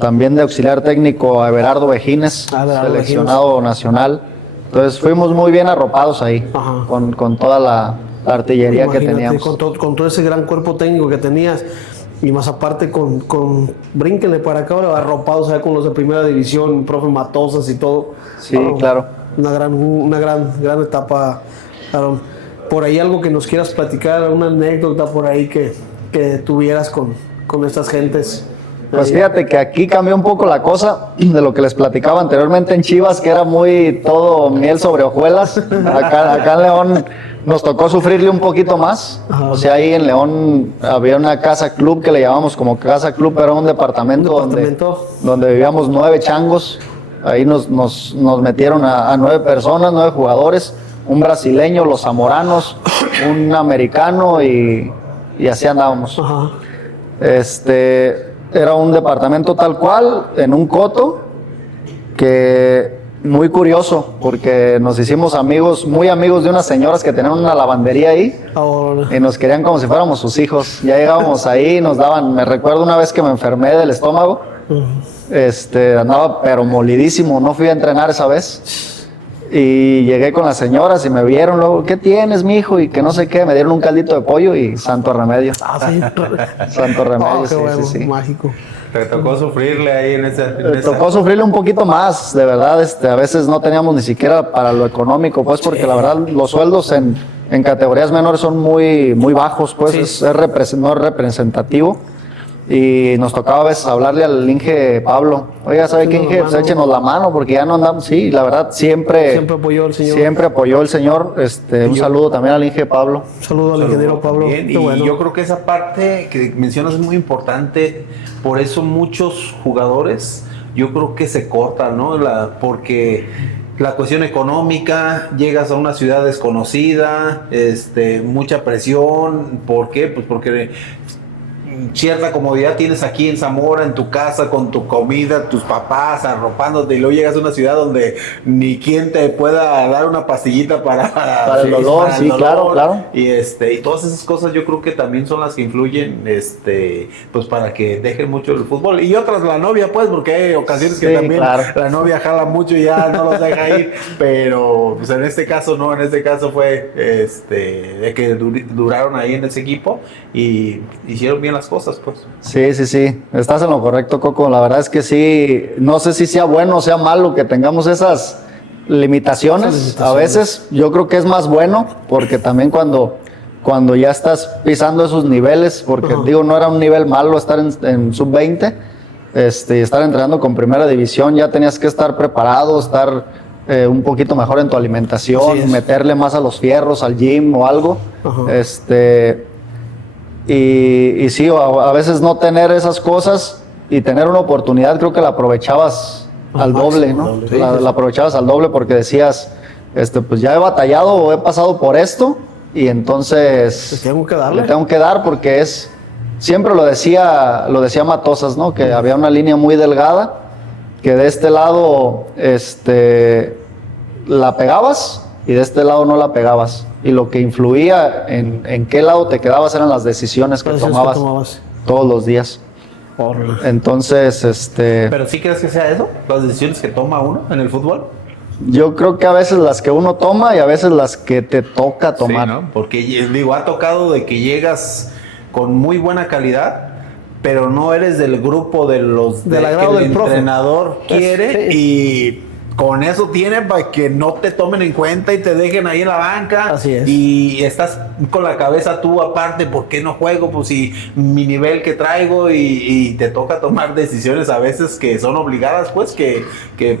También de auxiliar técnico a Everardo Vejines, seleccionado nacional. Entonces fuimos muy bien arropados ahí, con toda la artillería que teníamos. Con todo ese gran cuerpo técnico que tenías, y más aparte brínquenle para acá ahora, arropados con los de primera división, profe Matosas y todo. Sí, claro. Una gran etapa, Aaron. Por ahí algo que nos quieras platicar, una anécdota por ahí que tuvieras con estas gentes. Pues fíjate que aquí cambió un poco la cosa de lo que les platicaba anteriormente en Chivas, que era muy todo miel sobre hojuelas. Acá en León nos tocó sufrirle un poquito más. O sea, ahí en León había una casa club que le llamamos como casa club, era un departamento donde vivíamos 9 changos. Ahí nos metieron a 9 personas, 9 jugadores, un brasileño, los zamoranos, un americano y así andábamos. Era un departamento tal cual, en un coto, que muy curioso, porque nos hicimos muy amigos de unas señoras que tenían una lavandería ahí, y nos querían como si fuéramos sus hijos. Ya llegábamos ahí, me recuerdo una vez que me enfermé del estómago, andaba pero molidísimo, no fui a entrenar esa vez. Y llegué con las señoras y me vieron luego, ¿qué tienes, mijo? Y que no sé qué, me dieron un caldito de pollo y santo remedio. Santo remedio, sí. Mágico. Te tocó sufrirle ahí en ese... Tocó sufrirle un poquito más, de verdad, a veces no teníamos ni siquiera para lo económico, pues porque la verdad los sueldos en categorías menores son muy bajos, pues no es representativo. Y nos tocaba a veces hablarle al Inge Pablo, oiga, ¿sabe qué, Inge? Pues échenos la mano porque ya no andamos. Sí, la verdad, siempre apoyó el señor. Siempre apoyó el señor. Un saludo también al Inge Pablo. Un saludo al ingeniero Pablo. Bien, y yo creo que esa parte que mencionas es muy importante, por eso muchos jugadores, yo creo que se cortan, ¿no? Porque la cuestión económica, llegas a una ciudad desconocida, mucha presión. ¿Por qué? Pues porque cierta comodidad tienes aquí en Zamora, en tu casa, con tu comida, tus papás arropándote, y luego llegas a una ciudad donde ni quien te pueda dar una pastillita para el dolor, sí, claro. Y todas esas cosas yo creo que también son las que influyen, pues para que dejen mucho el fútbol. Y otras la novia, pues, porque hay ocasiones que también la novia jala mucho y ya no los deja ir, pero pues en este caso no, en este caso fue de que duraron ahí en ese equipo y hicieron bien las cosas, pues. Sí, estás en lo correcto, Coco. La verdad es que sí, no sé si sea bueno o sea malo que tengamos esas limitaciones. A veces yo creo que es más bueno, porque también cuando ya estás pisando esos niveles, porque digo, no era un nivel malo estar en sub-20, estar entrenando con primera división, ya tenías que estar preparado, estar un poquito mejor en tu alimentación, meterle más a los fierros, al gym o algo. Y sí, a veces no tener esas cosas y tener una oportunidad, creo que la aprovechabas al doble, ¿no? La aprovechabas al doble porque decías, pues ya he batallado o he pasado por esto y entonces le tengo que dar porque siempre lo decía Matosas, ¿no? Que había una línea muy delgada, que de este lado la pegabas y de este lado no la pegabas. Y lo que influía en qué lado te quedabas eran las decisiones que tomabas todos los días. Entonces, ¿Pero sí crees que sea eso? ¿Las decisiones que toma uno en el fútbol? Yo creo que a veces las que uno toma y a veces las que te toca tomar. Sí, ¿no? Porque digo, ha tocado de que llegas con muy buena calidad, pero no eres del grupo de los del agrado que del el entrenador quiere y con eso tiene para que no te tomen en cuenta y te dejen ahí en la banca. Así es. Y estás con la cabeza tú aparte, ¿por qué no juego? Pues si mi nivel que traigo y te toca tomar decisiones a veces que son obligadas, pues que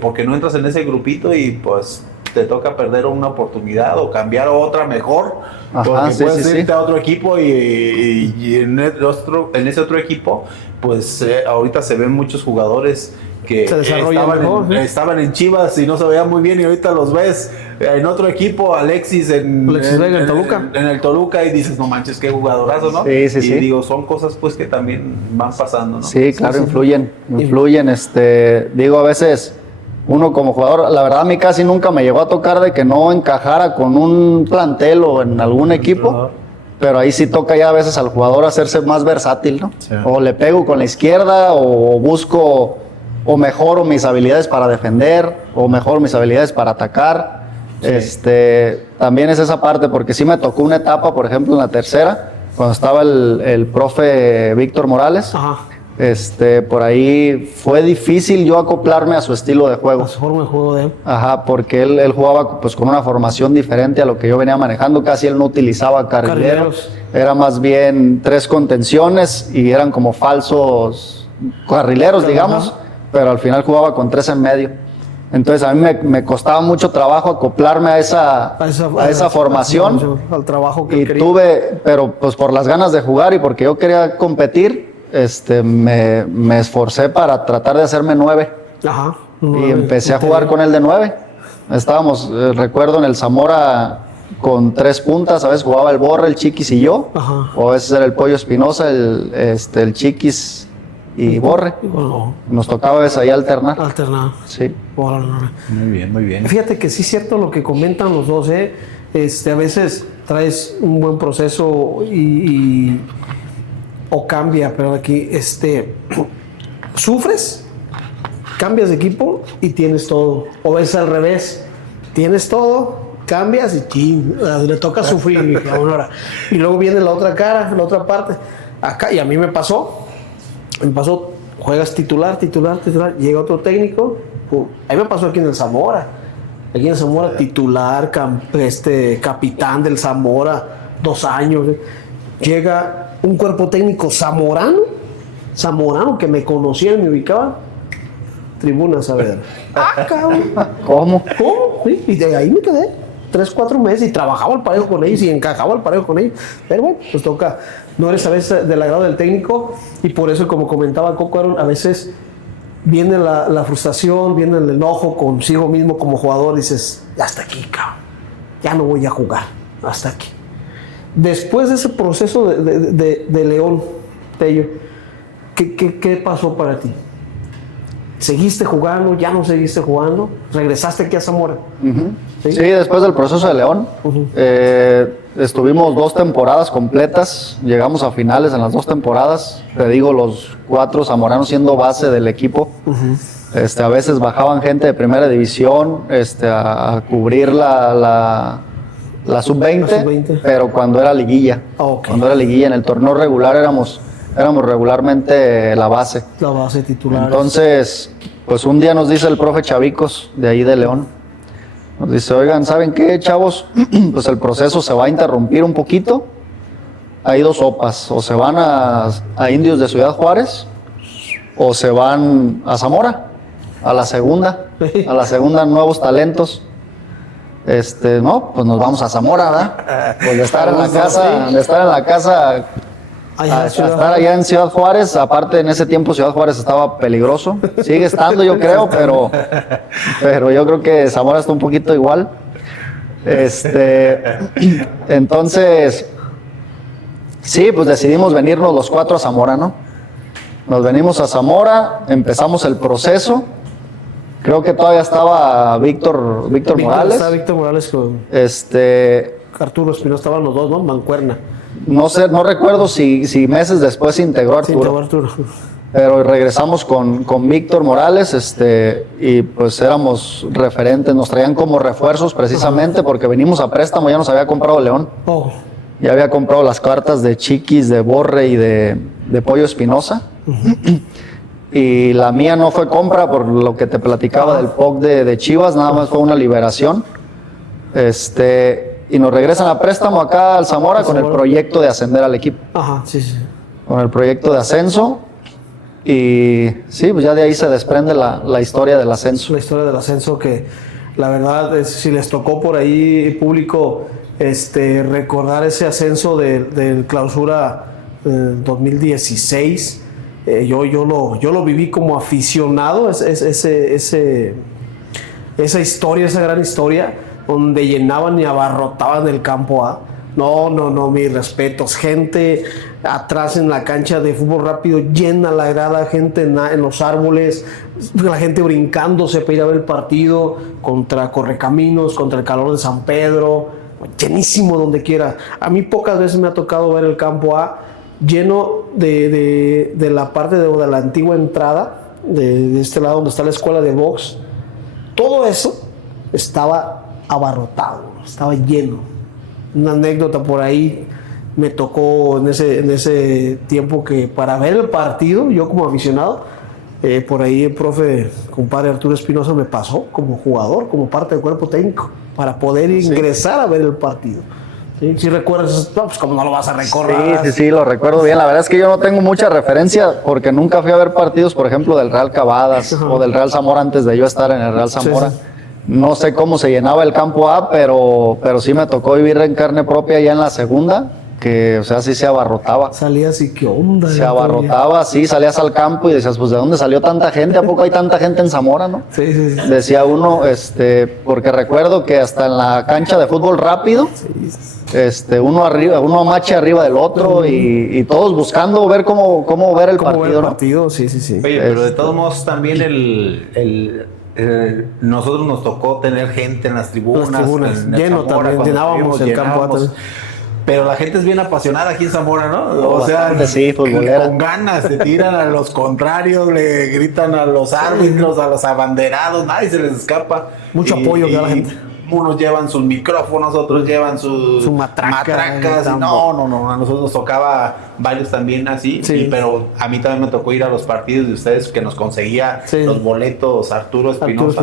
porque no entras en ese grupito y pues te toca perder una oportunidad o cambiar otra mejor. Porque puedes irte a otro equipo y en ese otro equipo, pues ahorita se ven muchos jugadores que estaban en Chivas y no se veían muy bien y ahorita los ves en otro equipo, Alexis Vega en Toluca. En el Toluca y dices, no manches, qué jugadorazo, ¿no? Sí. Digo, son cosas pues que también van pasando, ¿no? Sí, claro, influyen. Digo, a veces uno como jugador, la verdad a mí casi nunca me llegó a tocar de que no encajara con un plantel o en algún equipo. Pero ahí sí toca ya a veces al jugador hacerse más versátil, ¿no? Sí. O le pego con la izquierda o busco o mejoro mis habilidades para defender, o mejoro mis habilidades para atacar. Sí. También es esa parte, porque sí me tocó una etapa, por ejemplo, en la tercera, cuando estaba el profe Víctor Morales. Por ahí fue difícil yo acoplarme a su estilo de juego. A su forma de juego de él. Porque él jugaba pues con una formación diferente a lo que yo venía manejando. Casi él no utilizaba carrileros. Era más bien 3 contenciones y eran como falsos carrileros, digamos. Pero al final jugaba con 3 en medio. Entonces a mí me costaba mucho trabajo acoplarme a esa formación. Al trabajo que y quería. Pero pues por las ganas de jugar y porque yo quería competir, me esforcé para tratar de hacerme 9. Y empecé a jugar con él de 9. Estábamos, recuerdo, en el Zamora con 3 puntas. A veces jugaba el Borre, el Chiquis y yo. O a veces era el Pollo Espinosa, el Chiquis y Borre. Nos tocaba a veces ahí alternar. Sí. Muy bien, muy bien. Fíjate que sí es cierto lo que comentan los dos, a veces traes un buen proceso o cambia, pero aquí sufres, cambias de equipo y tienes todo. O ves al revés, tienes todo, cambias y le toca sufrir. Y luego viene la otra cara, la otra parte. Acá, y a mí me pasó, juegas titular, llega otro técnico. Ahí me pasó aquí en el Zamora. Aquí en el Zamora, titular, capitán del Zamora, 2 años. Llega un cuerpo técnico zamorano que me conocía y me ubicaba. Tribunas, a ver. Cabrón. ¿Cómo? Sí, y de ahí me quedé 3-4 meses y trabajaba al parejo con ellos y encajaba al parejo con ellos. Pero bueno, pues toca. No eres a veces del agrado del técnico y por eso, como comentaba Coco, a veces viene la frustración, viene el enojo consigo mismo como jugador. Dices, ya hasta aquí, cabrón. Ya no voy a jugar. Hasta aquí. Después de ese proceso de León, Tello, ¿qué pasó para ti? ¿Seguiste jugando? ¿Ya no seguiste jugando? ¿Regresaste aquí a Zamora? ¿Sí? Después del proceso de León. Estuvimos 2 temporadas completas. Llegamos a finales en las 2 temporadas. Te digo, los 4 zamoranos siendo base del equipo. A veces bajaban gente de primera división a cubrir la sub-20, pero cuando era liguilla. Cuando era liguilla, en el torneo regular éramos regularmente la base. La base titular. Entonces, pues un día nos dice el profe Chavicos, de ahí de León, Nos dice, oigan, ¿saben qué, chavos? Pues el proceso se va a interrumpir un poquito. Hay dos sopas, o se van a Indios de Ciudad Juárez, o se van a Zamora, a la segunda Nuevos Talentos. No, pues nos vamos a Zamora, ¿verdad? Pues de estar en la casa, a estar allá en Ciudad Juárez. Aparte, en ese tiempo Ciudad Juárez estaba peligroso. Sigue estando, yo creo, pero yo creo que Zamora está un poquito igual. Entonces, sí, pues decidimos venirnos los 4 a Zamora, ¿no? Nos venimos a Zamora, empezamos el proceso. Creo que todavía estaba Víctor Morales. Estaba Víctor Morales con Arturo Espinosa, estaban los dos, ¿no? Mancuerna. No sé, no recuerdo si meses después se integró Arturo. Pero regresamos con Víctor Morales, y pues éramos referentes, nos traían como refuerzos precisamente porque venimos a préstamo, ya nos había comprado León. Oh. Ya había comprado las cartas de Chiquis, de Borre y de Pollo Espinosa. Y la mía no fue compra por lo que te platicaba del POC de Chivas, nada más fue una liberación. Y nos regresan a préstamo acá al Zamora con el proyecto de ascender al equipo. Ajá, sí. Con el proyecto de ascenso. Y sí, pues ya de ahí se desprende la historia del ascenso. La historia del ascenso que la verdad es, si les tocó por ahí público recordar ese ascenso del clausura 2016. Yo lo viví como aficionado, esa historia, esa gran historia, donde llenaban y abarrotaban el campo A. No, mis respetos. Gente atrás en la cancha de fútbol rápido, llena la grada, gente en los árboles, la gente brincándose para ir a ver el partido contra Correcaminos, contra el Calor de San Pedro, llenísimo donde quiera. A mí pocas veces me ha tocado ver el campo A lleno de la parte de la antigua entrada, de este lado donde está la escuela de box. Todo eso estaba abarrotado, estaba lleno. Una anécdota por ahí, me tocó en ese tiempo que para ver el partido, yo como aficionado, por ahí el compadre Arturo Espinosa me pasó como jugador, como parte del cuerpo técnico, para poder ingresar a ver el partido. ¿Sí recuerdas? No, pues como no lo vas a recordar. Sí, lo recuerdo bien. La verdad es que yo no tengo mucha referencia porque nunca fui a ver partidos, por ejemplo, del Real Cavadas o del Real Zamora antes de yo estar en el Real Zamora. Sí. No sé cómo se llenaba el campo A, pero sí me tocó vivir en carne propia ya en la segunda, que, o sea, sí se abarrotaba. Salías y qué onda. Se abarrotaba, sí, salías al campo y decías, pues, ¿de dónde salió tanta gente? ¿A poco hay tanta gente en Zamora, no? Sí. Decía uno, porque recuerdo que hasta en la cancha de fútbol rápido, uno amache arriba del otro y todos buscando ver cómo ver el partido, ¿no? Sí. Oye, pero de todos modos también nosotros nos tocó tener gente en las tribunas. Lleno Zamora, también, llenábamos el campo. Pero la gente es bien apasionada aquí en Zamora, ¿no? O sea, sí, futbolera. Con ganas, se tiran a los contrarios, le gritan a los árbitros, a los abanderados, nadie se les escapa. Mucho apoyo de la gente. Unos llevan sus micrófonos, otros llevan sus matracas. No, a nosotros nos tocaba varios también así, pero a mí también me tocó ir a los partidos de ustedes que nos conseguía los boletos Arturo Espinosa.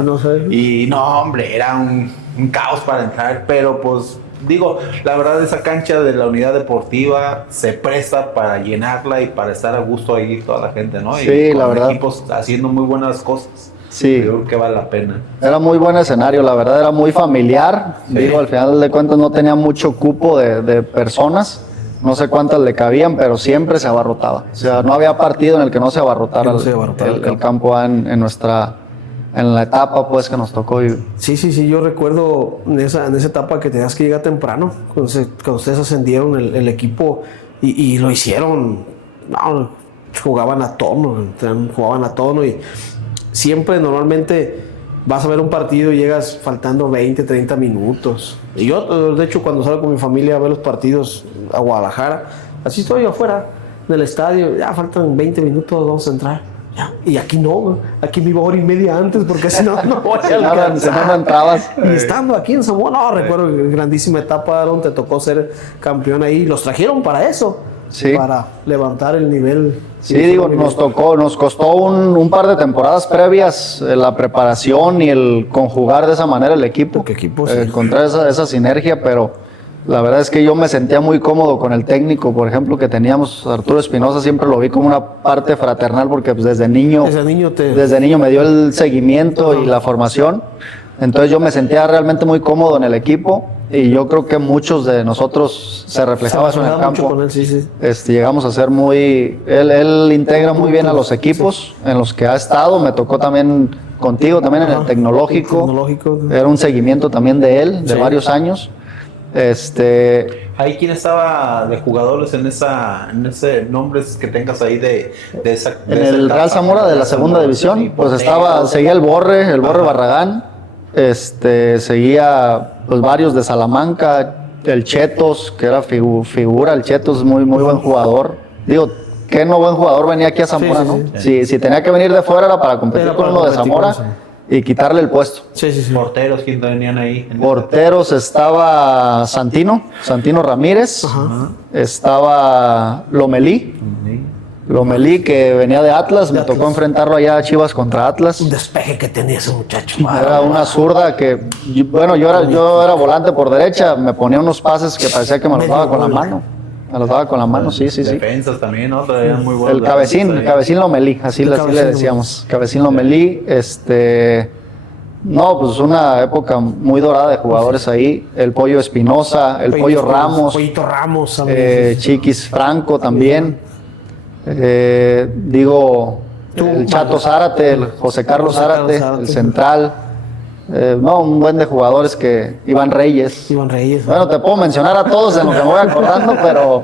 Y no, hombre, era un caos para entrar, pero pues digo, la verdad esa cancha de la unidad deportiva se presta para llenarla y para estar a gusto ahí toda la gente, ¿no? Sí, y con la verdad. Equipos haciendo muy buenas cosas. Sí. Yo creo que vale la pena. Era muy buen escenario, la verdad, era muy familiar. Sí. Digo, al final de cuentas no tenía mucho cupo de personas. No sé cuántas le cabían, pero siempre se abarrotaba. O sea, no había partido en el que no se abarrotara el campo A en la etapa pues que nos tocó vivir. Sí, yo recuerdo en esa etapa que tenías que llegar temprano, cuando ustedes ascendieron el equipo y lo hicieron. No, jugaban a tono y siempre normalmente vas a ver un partido y llegas faltando 20, 30 minutos. Y yo, de hecho, cuando salgo con mi familia a ver los partidos a Guadalajara, así estoy yo afuera del estadio, ya faltan 20 minutos, vamos a entrar. Ya. Y aquí no, aquí me iba hora y media antes porque si no voy a alcanzar. No entrabas. Y estando aquí en Zamora, recuerdo grandísima etapa donde te tocó ser campeón ahí, los trajeron para eso. O Sí. para levantar el nivel. Sí, digo, nos costó un par de temporadas previas la preparación y el conjugar de esa manera el equipo. Sí. Encontrar esa sinergia, pero la verdad es que yo me sentía muy cómodo con el técnico, por ejemplo, que teníamos, Arturo Espinosa, siempre lo vi como una parte fraternal porque pues, desde niño me dio el seguimiento y la formación. Entonces yo me sentía realmente muy cómodo en el equipo y yo creo que muchos de nosotros se reflejaba eso en el campo. Con él, sí. Llegamos a ser él integra muy bien a los equipos en los que ha estado. Me tocó también contigo, también en el tecnológico. Era un seguimiento también de él, de varios años. ¿Ahí quién estaba de jugadores en ese nombres que tengas ahí de esa? En el Real Zamora de la segunda división, pues seguía el Borre Barragán, seguía pues varios de Salamanca, el Chetos, que era figura, el Chetos muy buen jugador. Digo, qué no buen jugador venía aquí a Zamora, ¿no? Si tenía que venir de fuera era para competir con uno de Zamora y quitarle el puesto. Sí. Porteros, ¿quién venían ahí? Porteros estaba Santino Ramírez. Ajá. Estaba Lomelí, que venía de Atlas. Me tocó enfrentarlo allá a Chivas contra Atlas. Un despeje que tenía ese muchacho. Era una zurda que, bueno, yo era volante por derecha, me ponía unos pases que parecía que me los daba con la mano. Sí. Defensas también, ¿no? Muy buenos. El Cabecín Lomelí, así le decíamos. Cabecín Lomelí, no, pues una época muy dorada de jugadores ahí. El Pollo Espinosa, el Pollo Ramos. Pollito Ramos. Chiquis Franco también. El Chato Zárate, el José Carlos Zárate, el central. Un buen de jugadores Iván Reyes. Bueno, te puedo mencionar a todos en lo que me voy acordando, pero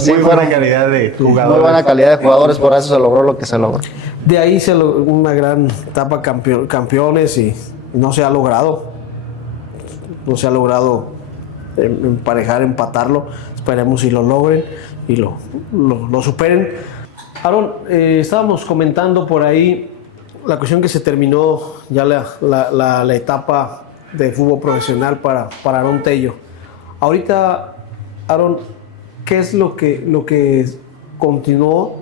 sí muy buena calidad de jugadores. Muy buena calidad de jugadores, por eso se logró lo que se logró. De ahí se logró una gran etapa campeones y no se ha logrado. No se ha logrado emparejar, empatarlo. Esperemos si lo logren y lo superen. Aaron, estábamos comentando por ahí la cuestión que se terminó ya la etapa de fútbol profesional para Aarón Tello. Ahorita, Aaron, ¿qué es lo que continuó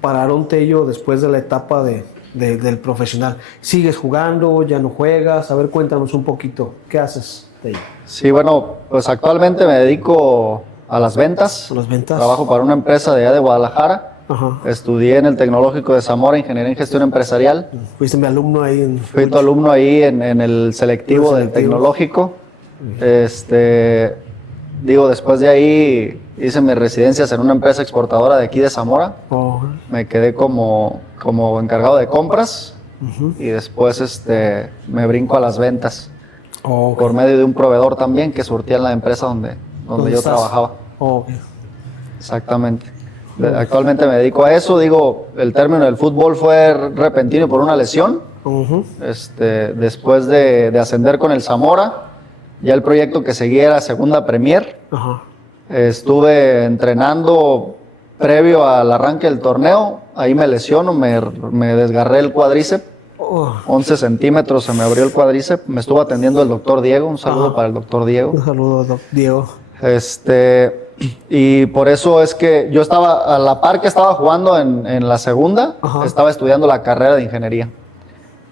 para Aarón Tello después de la etapa del profesional? ¿Sigues jugando? ¿Ya no juegas? A ver, cuéntanos un poquito. ¿Qué haces, Tello? Sí, bueno, pues actualmente me dedico a las ventas. Trabajo para una empresa de allá de Guadalajara. Ajá. Estudié en el Tecnológico de Zamora, Ingeniería en Gestión Empresarial. ¿Fuiste mi alumno ahí? Fui tu alumno ahí en el selectivo del Tecnológico. Después de ahí hice mis residencias en una empresa exportadora de aquí de Zamora. Me quedé como encargado de compras. Y después me brinco a las ventas. Por medio de un proveedor también que surtía en la empresa donde yo trabajaba. Exactamente. Actualmente me dedico a eso. El término del fútbol fue repentino por una lesión. Después de ascender con el Zamora, ya el proyecto que seguía era Segunda Premier. Estuve entrenando previo al arranque del torneo. Ahí me lesiono, me desgarré el cuádriceps. 11 centímetros se me abrió el cuádriceps. Me estuvo atendiendo el doctor Diego. Un saludo para el doctor Diego. Un saludo, Diego. Y por eso es que yo estaba, a la par que estaba jugando en la segunda, estaba estudiando la carrera de ingeniería.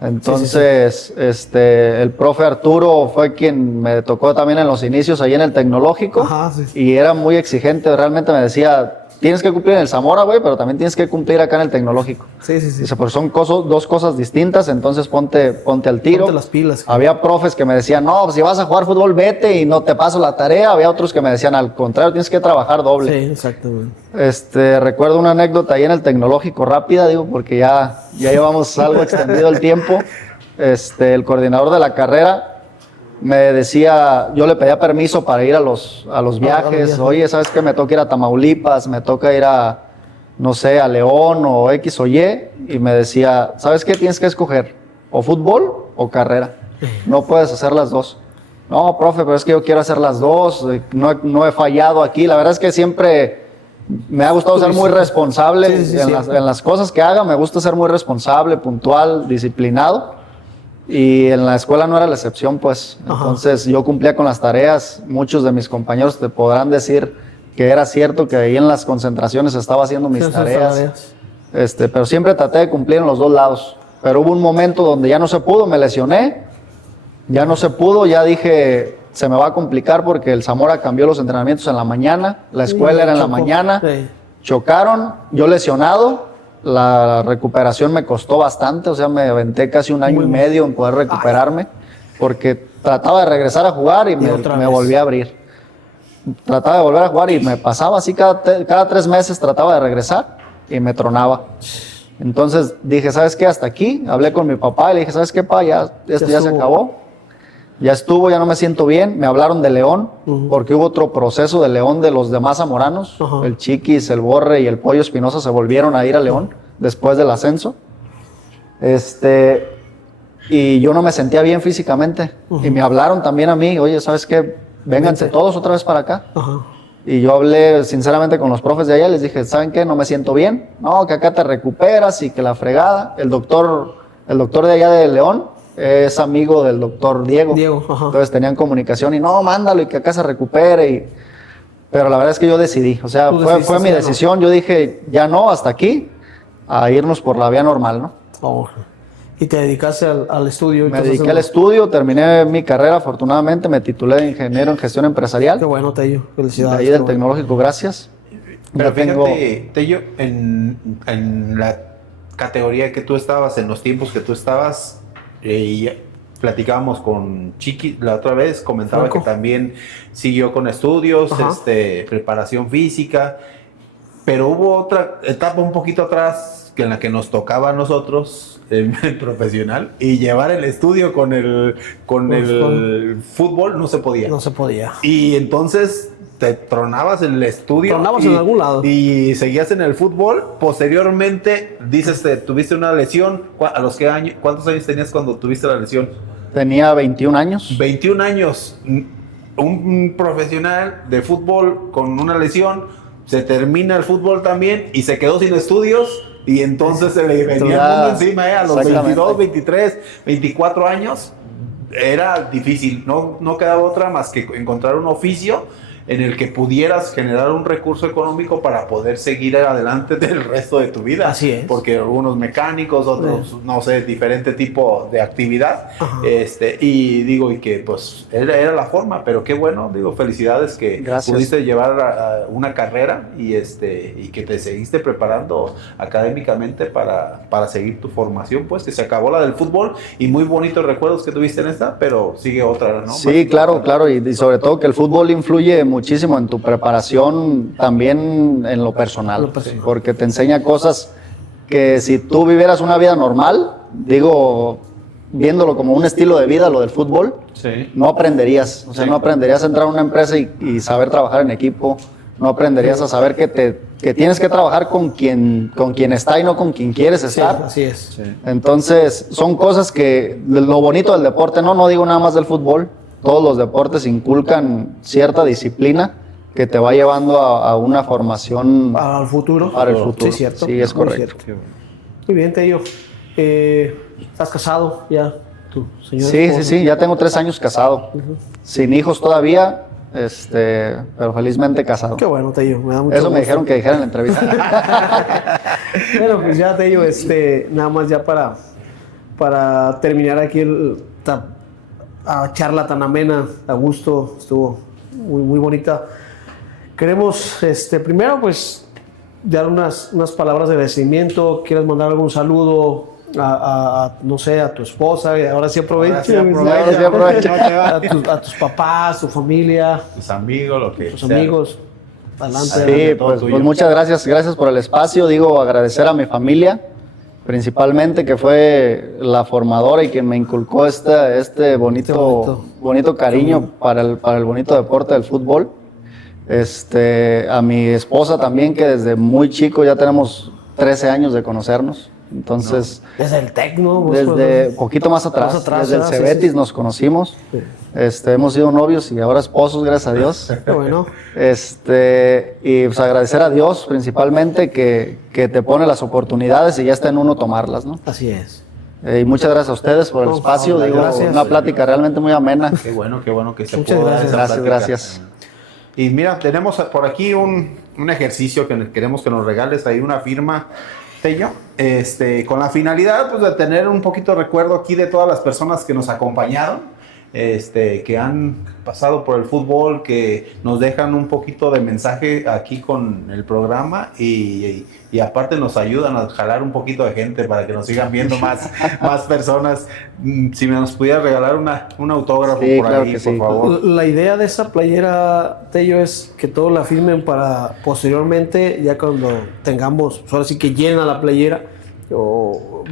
Entonces, el profe Arturo fue quien me tocó también en los inicios ahí en el Tecnológico. Y era muy exigente, realmente me decía, tienes que cumplir en el Zamora, güey, pero también tienes que cumplir acá en el Tecnológico. Dice, pues son dos cosas distintas, entonces ponte al tiro. Ponte las pilas. Había profes que me decían, no, pues si vas a jugar fútbol, vete y no te paso la tarea. Había otros que me decían, al contrario, tienes que trabajar doble. Sí, exactamente. Recuerdo una anécdota ahí en el Tecnológico, rápida, porque ya llevamos algo extendido el tiempo. El coordinador de la carrera me decía, yo le pedía permiso para ir a los viajes. Oye, ¿sabes qué? Me toca ir a Tamaulipas, me toca ir a, no sé, a León o X o Y. Y me decía, ¿sabes qué? Tienes que escoger, o fútbol o carrera. No puedes hacer las dos. No, profe, pero es que yo quiero hacer las dos. No he fallado aquí. La verdad es que siempre me ha gustado ser muy responsable en las cosas que haga. Me gusta ser muy responsable, puntual, disciplinado. Y en la escuela no era la excepción, pues. Entonces yo cumplía con las tareas. Muchos de mis compañeros te podrán decir que era cierto que ahí en las concentraciones estaba haciendo mis tareas. Pero siempre traté de cumplir en los dos lados. Pero hubo un momento donde ya no se pudo, me lesioné, ya no se pudo, ya dije, se me va a complicar porque el Zamora cambió los entrenamientos en la mañana, la escuela era en la mañana, chocaron, yo lesionado, la recuperación me costó bastante, o sea, me aventé casi un año y medio en poder recuperarme, porque trataba de regresar a jugar y me volví a abrir. Trataba de volver a jugar y me pasaba así cada 3 meses, trataba de regresar y me tronaba. Entonces dije, ¿sabes qué? Hasta aquí. Hablé con mi papá y le dije, ¿sabes qué, pa? Esto ya se acabó. Ya estuvo, ya no me siento bien. Me hablaron de León, porque hubo otro proceso de León de los demás zamoranos. El Chiquis, el Borre y el Pollo Espinosa se volvieron a ir a León después del ascenso. Y yo no me sentía bien físicamente. Y me hablaron también a mí, oye, ¿sabes qué? Vénganse todos otra vez para acá. Y yo hablé sinceramente con los profes de allá, les dije, ¿saben qué? No me siento bien. No, que acá te recuperas y que la fregada. El doctor de allá de León es amigo del doctor Diego. Entonces tenían comunicación y no, mándalo y que acá se recupere. Pero la verdad es que yo decidí, o sea, fue mi decisión. Yo dije, ya no, hasta aquí, a irnos por la vía normal, ¿no? ¿Y te dedicaste al estudio? Me dediqué al estudio, terminé mi carrera, afortunadamente, me titulé de ingeniero en gestión empresarial. Qué bueno, Tello, felicidades. De ahí del tecnológico, gracias. Pero fíjate, Tello, en la categoría que tú estabas, en los tiempos que tú estabas, y platicábamos con Chiqui la otra vez, comentaba que también siguió con estudios, preparación física, pero hubo otra etapa un poquito atrás en la que nos tocaba a nosotros, el profesional, y llevar el estudio con el fútbol no se podía. No se podía. Y entonces te tronabas en el estudio. Tronabas en algún lado. Y seguías en el fútbol. Posteriormente, dices, tuviste una lesión. ¿Cuántos años tenías cuando tuviste la lesión? Tenía 21 años. 21 años. Un profesional de fútbol con una lesión, se termina el fútbol también y se quedó sin estudios. Y entonces se le venía el mundo encima, a los 22, 23, 24 años. Era difícil, no quedaba otra más que encontrar un oficio en el que pudieras generar un recurso económico para poder seguir adelante del resto de tu vida. Así es. Porque algunos mecánicos, otros, no sé, diferente tipo de actividad. Y que pues era la forma, pero qué bueno, felicidades que pudiste llevar una carrera y que te seguiste preparando académicamente para seguir tu formación, pues que se acabó la del fútbol y muy bonitos recuerdos que tuviste en esta, pero sigue otra, ¿no? Sí, claro, y sobre todo que el fútbol influye muchísimo en tu preparación, también en lo personal, porque te enseña cosas que si tú vivieras una vida normal, viéndolo como un estilo de vida, lo del fútbol, no aprenderías, no aprenderías a entrar a una empresa y saber trabajar en equipo, no aprenderías a saber que tienes que trabajar con quien está y no con quien quieres estar. Así es. Entonces, son cosas que, lo bonito del deporte, no digo nada más del fútbol, todos los deportes inculcan cierta disciplina que te va llevando a una formación para el futuro. Sí, cierto. Sí, es correcto. Muy bien, Tello. ¿Estás casado ya? ¿Tu señora? Sí, ya tengo 3 años casado. Sin hijos todavía, pero felizmente casado. Qué bueno, Tello. Me da mucho gusto. Me dijeron que dijera en la entrevista. Bueno, pues ya, Tello, nada más ya para terminar aquí esta charla tan amena, a gusto, estuvo muy bonita. Queremos, primero, pues, dar unas palabras de agradecimiento. ¿Quieres mandar algún saludo no sé, a tu esposa? Ahora sí aprovecha. A tus papás, tu familia. Tus amigos, lo que tus amigos. Adelante. Sí, pues muchas gracias por el espacio. Agradecer a mi familia, principalmente, que fue la formadora y quien me inculcó este bonito cariño para el bonito deporte del fútbol. A mi esposa también, que desde muy chico ya tenemos 13 años de conocernos. Entonces, desde el Tecno, desde poquito más atrás desde el Cebetis nos conocimos. Hemos sido novios y ahora esposos, gracias a Dios. Qué bueno. Y pues agradecer a Dios principalmente que te pone las oportunidades y ya está en uno tomarlas, ¿no? Así es. Y muchas gracias a ustedes por el espacio. Una plática realmente muy amena. Qué bueno que se muchas pueda. Gracias. Gracias. Y mira, tenemos por aquí un ejercicio que queremos que nos regales ahí, una firma, Tello, con la finalidad pues, de tener un poquito de recuerdo aquí de todas las personas que nos acompañaron, que han pasado por el fútbol, que nos dejan un poquito de mensaje aquí con el programa y aparte nos ayudan a jalar un poquito de gente para que nos sigan viendo más personas. Si me nos pudiera regalar un autógrafo Sí, por claro ahí, que por sí. favor. La idea de esa playera, Tello, es que todos la firmen para posteriormente, ya cuando tengamos, pues ahora sí que llena la playera, o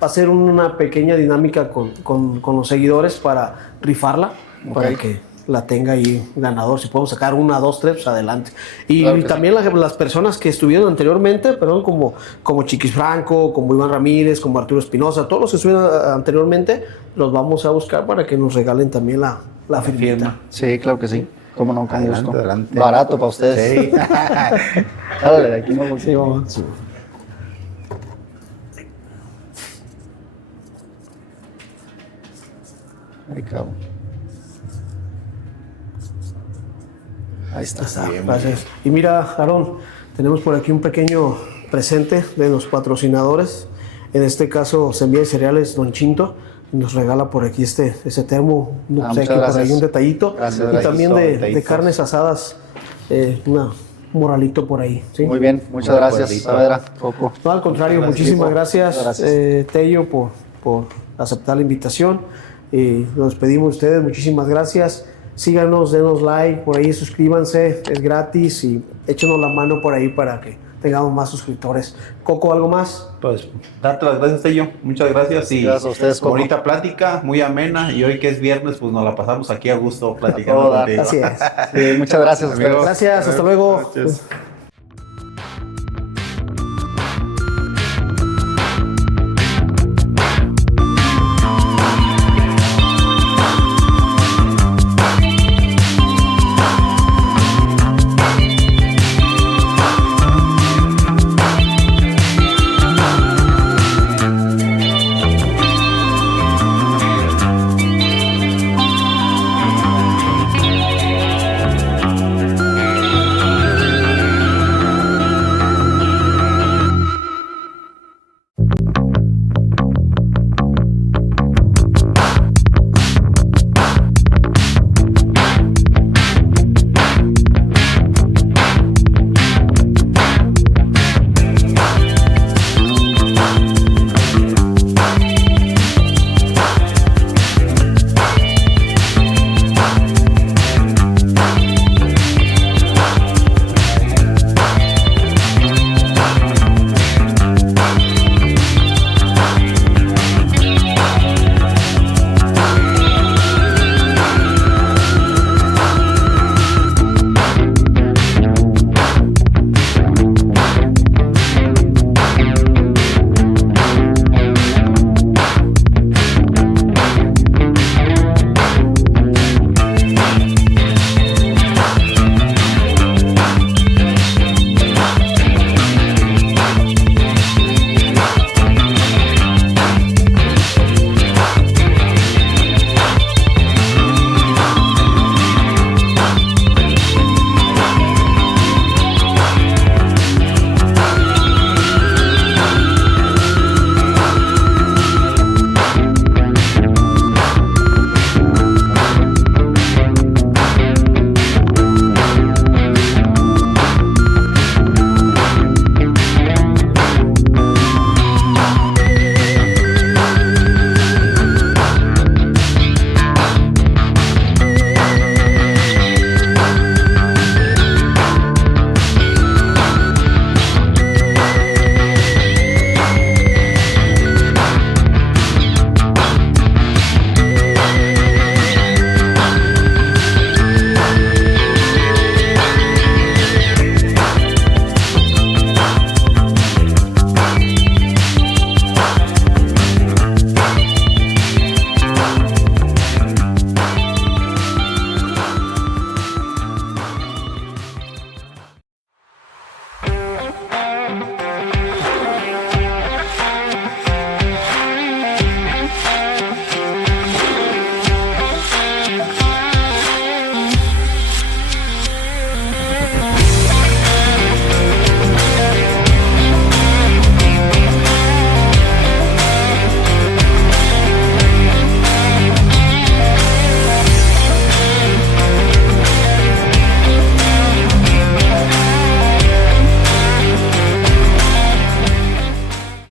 hacer una pequeña dinámica con los seguidores para rifarla, para que la tenga ahí ganador. Si podemos sacar 1, 2, 3, pues adelante. Y Claro que también las personas que estuvieron anteriormente, perdón, como Chiquis Franco, como Iván Ramírez, como Arturo Espinosa, todos los que estuvieron anteriormente, los vamos a buscar para que nos regalen también la firma. Sí, claro que sí. Cómo no, con Adelante, gusto. adelante. Barato para ustedes. Sí. Dale, de aquí no. Sí, vamos. Ay, cabrón. Ahí está. Bien, Gracias. Y mira, Aarón, tenemos por aquí un pequeño presente de los patrocinadores. En este caso, Semilla de Cereales Don Chinto. Nos regala por aquí ese termo, no sé, muchas aquí por ahí gracias. un detallito. Gracias, y también de detallitos. carnes asadas, un moralito por ahí. ¿sí? Muy bien, muchas Un gracias, recuerdito. Saavedra. Coco. No, al contrario, Muchas muchísimas gracias. gracias, Gracias. Tello, por aceptar la invitación. Nos despedimos de ustedes, muchísimas gracias. Síganos, denos like, por ahí suscríbanse, es gratis y échenos la mano por ahí para que tengamos más suscriptores. Coco, ¿algo más? Pues darte las gracias, Tello. Muchas gracias. Y Gracias a ustedes, Coco. bonita plática, muy amena. Y hoy que es viernes, pues nos la pasamos aquí a gusto platicando Todo dar. contigo. Así es. Sí, muchas gracias a ustedes. Amigos. Gracias, hasta luego. Gracias.